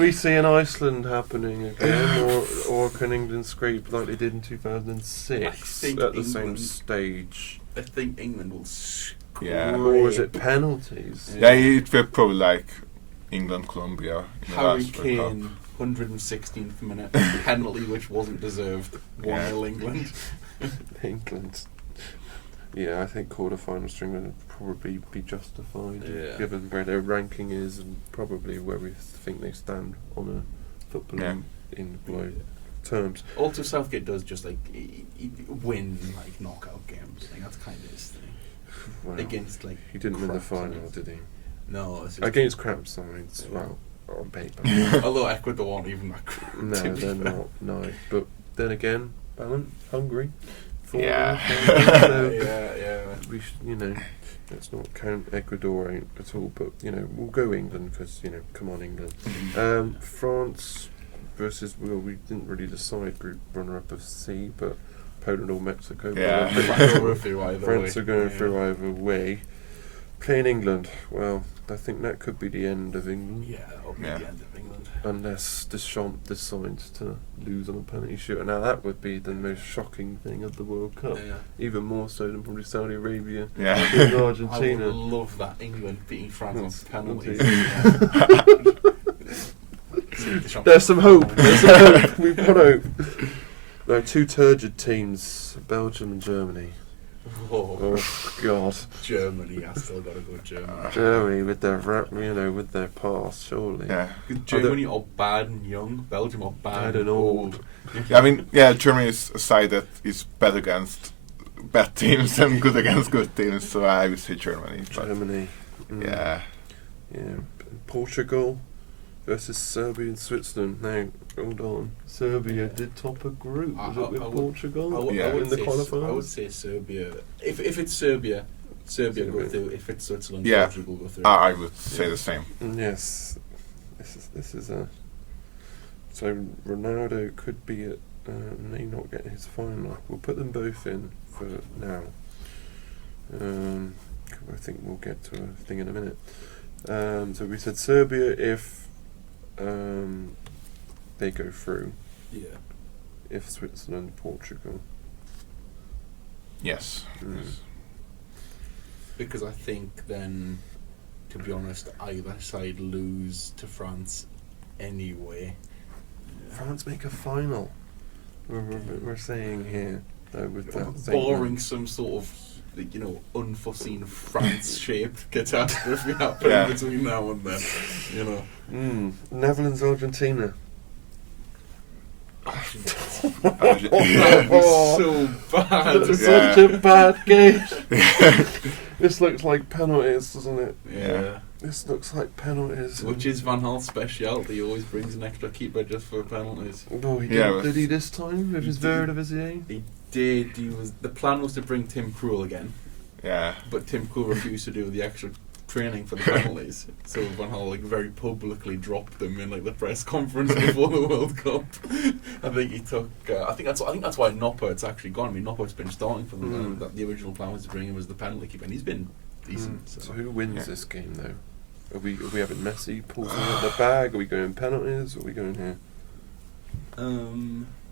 we see an Iceland happening again, or can England scrape like they did in 2006 at the same stage? I think England will scrape. Yeah. Or is it penalties? Yeah, it will probably like England, Colombia. Harry Kane, 116th minute penalty, which wasn't deserved. 1-0 England. England. Yeah, I think quarter-finals for England would probably be justified, given where their ranking is and probably where we think they stand on a football in terms. Also, Southgate does just he win knockout games. That's kind of his thing. Well, against he didn't win the final, did he? No, against crap sides. Well, on paper. Although Ecuador aren't even that crap. No, they're not. No, but then again, Bálint, Hungary. Yeah. We should, let's not count Ecuador out at all, but we'll go England because come on England. France versus we didn't really decide group runner-up of C, but Poland or Mexico. Yeah. France are going through either way. Playing England, well, I think that could be the end of England. Yeah, that'll be the end of England. Unless Deschamps decides to lose on a penalty shooter. Now that would be the most shocking thing of the World Cup. Yeah. Even more so than probably Saudi Arabia and Argentina. I would love that, England beating France on penalties. There's some hope. We've got hope. No, two turgid teams, Belgium and Germany. Oh God! Germany, I still got to go Germany. Germany with their past, surely. Yeah. Germany are bad and young. Belgium are bad and old. Germany is a side that is bad against bad teams and good against good teams. So I would say Germany. Germany. Yeah. Portugal versus Serbia and Switzerland. Now, hold on. Serbia did top a group. Was it with Portugal? In the qualifiers? I would say Serbia. If it's Serbia go through. If it's Switzerland, Portugal go through. I would say the same. Yes. This is a... So Ronaldo could be at... may not get his final. We'll put them both in for now. I think we'll get to a thing in a minute. So we said Serbia if they go through. Yeah. If Switzerland, Portugal. Yes. Because I think then, to be honest, either side lose to France anyway. France make a final. We're saying here, though, with that barring some sort of unforeseen France-shaped catastrophe happening between now and then. Netherlands, Argentina. That would be so bad. It's such a bad game. This looks like penalties, doesn't it? Yeah. This looks like penalties. Which is Van Gaal's speciality. He always brings an extra keeper just for penalties. Oh, he did. Did he this time with his Eredivisie? He did. The plan was to bring Tim Krul again. Yeah. But Tim Krul refused to do the extra training for the penalties. So Van Gaal very publicly dropped them in the press conference before the World Cup. I think he took. I think that's why Noppert's actually gone. I mean, Noppert's been starting for them. And the original plan was to bring him as the penalty keeper, and he's been decent. So who wins this game though? Are we having Messi pulls it out the bag? Are we going penalties? Or are we going here?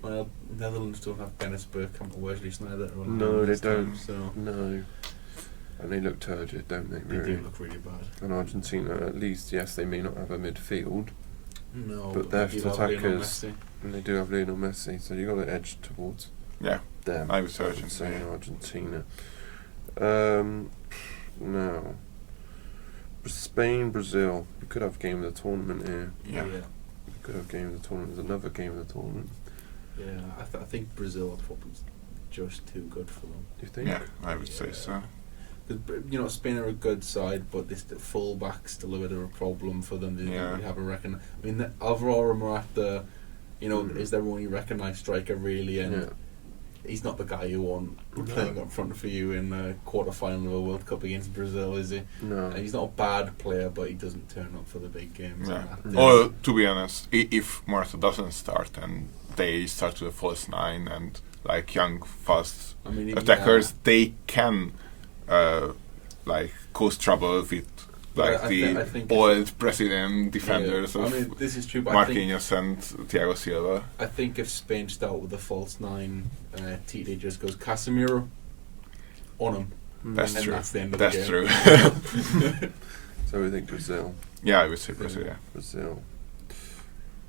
Well, Netherlands don't have Dennis Bergkamp or Wesley Sneijder. No, they don't. So No. And they look turgid, don't they? They do look really bad. And Argentina, at least, yes, they may not have a midfield. No, but their they do have attackers, Lionel Messi. and they do have Lionel Messi, so you got to edge towards them. I would say Argentina. Now, Spain, Brazil. We could have game of the tournament here. Yeah. We could have game of the tournament. There's another game of the tournament. Yeah, I think Brazil are probably just too good for them. Do you think? Yeah, I would say so. Spain are a good side, but this full-back's still a bit of a problem for them. They don't really have a reckon. I mean, Alvaro Morata, is their only recognised striker really, and he's not the guy you want playing up front for you in a quarter-final of a World Cup against Brazil, is he? No. He's not a bad player, but he doesn't turn up for the big games. Yeah. Or, to be honest, if Morata doesn't start and they start with a false nine and young, fast attackers, they can cause trouble with the old Brazilian defenders of this is true, but Marquinhos and Thiago Silva. I think if Spain start with a false nine, Tite just goes Casemiro on him. That's true. That's the end of the game. True. So we think Brazil. Yeah, I would say Brazil. Yeah. Brazil.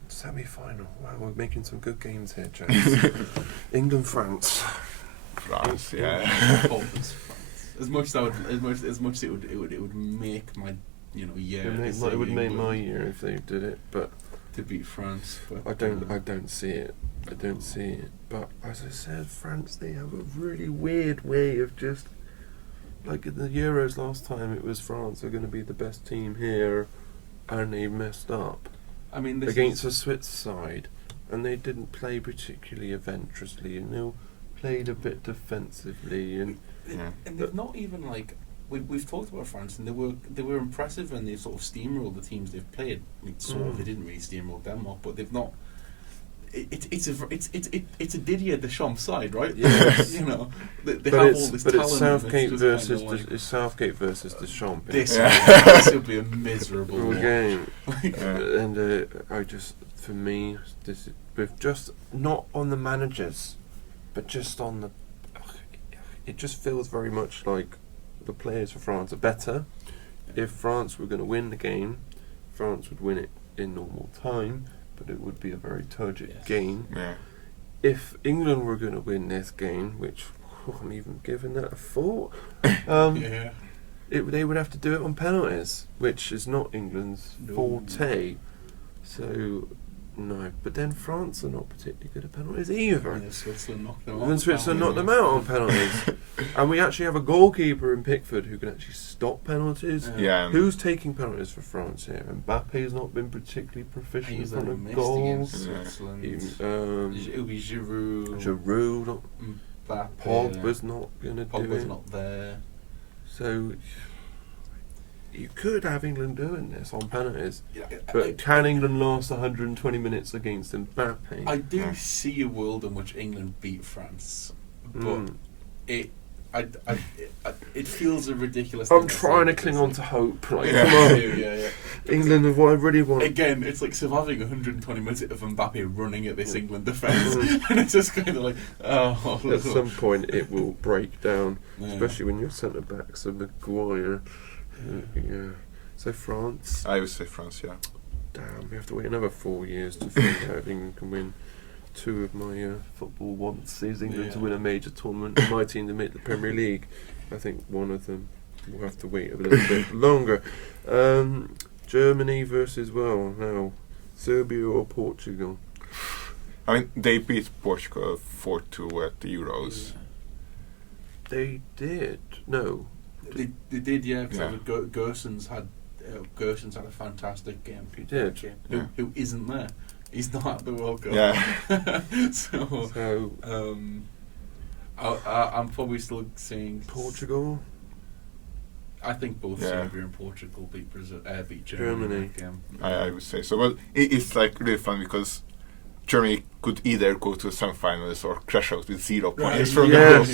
Semi-final. Wow, we're making some good games here, James. England, France. France, yeah. As much as it would make my year. It would make my year if they did it, but to beat France. But I don't see it. I don't see it. But as I said, France, they have a really weird way of just in the Euros last time. It was France are going to be the best team here, and they messed up. I mean, against a Swiss side, and they didn't play particularly adventurously, and they played a bit defensively, and they've not even we've talked about France, and they were impressive when they sort of steamrolled the teams they've played. I mean, they didn't really steamroll Denmark, but they've not. It's a Didier Deschamps side, right? Yes. They have all this talent. But it's Southgate versus Deschamps. This will be a miserable game. And for me, with just not on the managers, but just on the. It just feels very much like the players for France are better. If France were going to win the game, France would win it in normal time, but it would be a very turgid game. Yeah. If England were going to win this game, which I'm even giving that a thought, they would have to do it on penalties, which is not England's forte. So, no. But then France are not particularly good at penalties either. Yeah, Switzerland knocked them out. And Switzerland knocked them out on penalties. And we actually have a goalkeeper in Pickford who can actually stop penalties. Yeah. Who's taking penalties for France here? Mbappe's not been particularly proficient in front of goals. Switzerland. It'll be Giroud. Giroud. Mbappe. Pogba's not going to do it. Pogba's not there. So you could have England doing this on penalties, but can England last 120 minutes against Mbappe? I do see a world in which England beat France, but it feels a ridiculous. I'm trying to cling on to hope. Come on, England is what I really want. Again, it's like surviving 120 minutes of Mbappe running at this England defence, and it's just kind of at some point it will break down, especially when your centre backs are Maguire. So France. I would say France, yeah. Damn, we have to wait another 4 years to find out if England can win. Two of my football wants is England to win a major tournament and my team to make the Premier League. I think one of them will have to wait a little bit longer. Germany versus now Serbia or Portugal? I mean, they beat Portugal 4-2 at the Euros. They did. No. They did, because Gerson's had a fantastic game. He did. Who isn't there? He's not at the World Cup. Yeah. so So, I'm probably still saying Portugal. I think both Serbia and Portugal beat Germany. I would say so. Well, it's like really fun because Germany could either go to the semi-finals or crash out with 0 points from the group.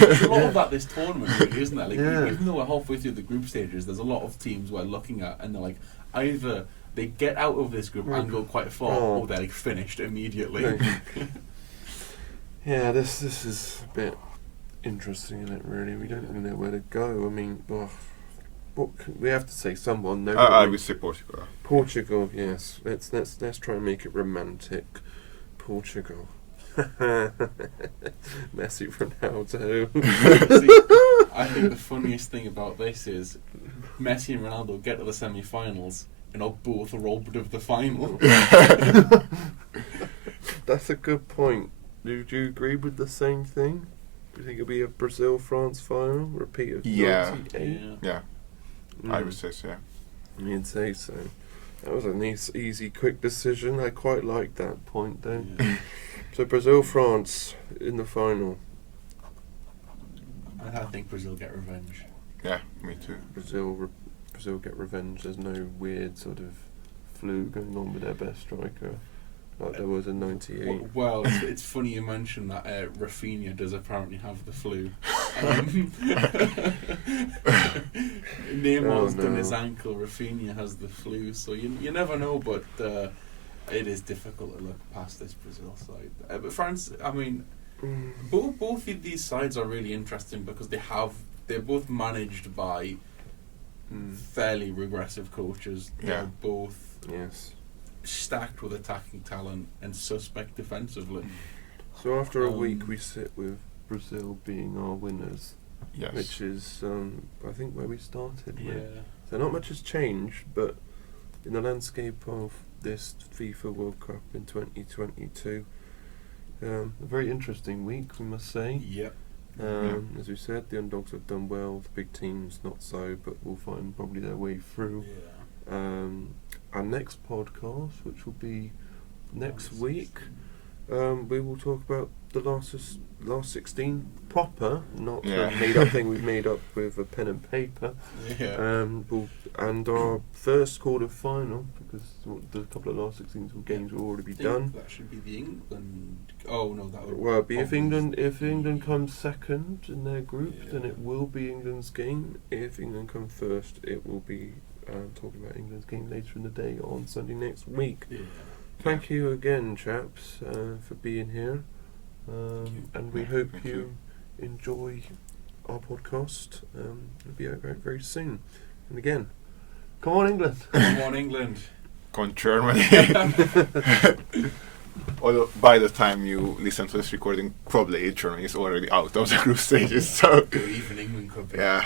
There's a lot of that this tournament, really, isn't there? Like, even though we're halfway through the group stages, there's a lot of teams we're looking at, and they're like, either they get out of this group and go quite far, or they're like finished immediately. Yeah, this is a bit interesting, isn't it? Really, we don't really know where to go. I mean, we have to say someone. No, I would say Portugal. Portugal, yes. Let's try and make it romantic. Portugal. Messi, Ronaldo. See, I think the funniest thing about this is Messi and Ronaldo get to the semi-finals and are both robbed of the final. That's a good point. Do you agree with the same thing? Do you think it'll be a Brazil-France final? Repeat of 98? Yeah. I would say so, You'd say so. That was a nice, easy, quick decision. I quite like that point, though. Yeah. So Brazil-France in the final. I think Brazil get revenge. Yeah, me too. Brazil get revenge. There's no weird sort of flu going on with their best striker like there was in '98. Well, it's funny you mention that Rafinha does apparently have the flu. Neymar's done his ankle, Rafinha has the flu, so you never know, but it is difficult to look past this Brazil side. But France, I mean, both of these sides are really interesting because they're both managed by fairly regressive coaches. They're both stacked with attacking talent and suspect defensively. So after a week we sit with Brazil being our winners, which is I think where we started. So not much has changed, but in the landscape of this FIFA World Cup in 2022, a very interesting week, we must say. As we said, the underdogs have done well, the big teams not so, but will find probably their way through. Our next podcast, which will be next week, we will talk about the last 16 proper, not a made-up thing we've made up with a pen and paper. And our first quarter-final, because the couple of last 16 games will already be done. That should be the England. Oh no, that would. Well, if England comes second in their group, then it will be England's game. If England come first, it will be talking about England's game later in the day on Sunday next week. Thank you again, chaps, for being here, and we hope you enjoy our podcast. It'll be out very, very soon. And again, come on England! Come on England! Come on Germany! Although by the time you listen to this recording, probably Germany is already out of the group stages. So even England could be. Yeah.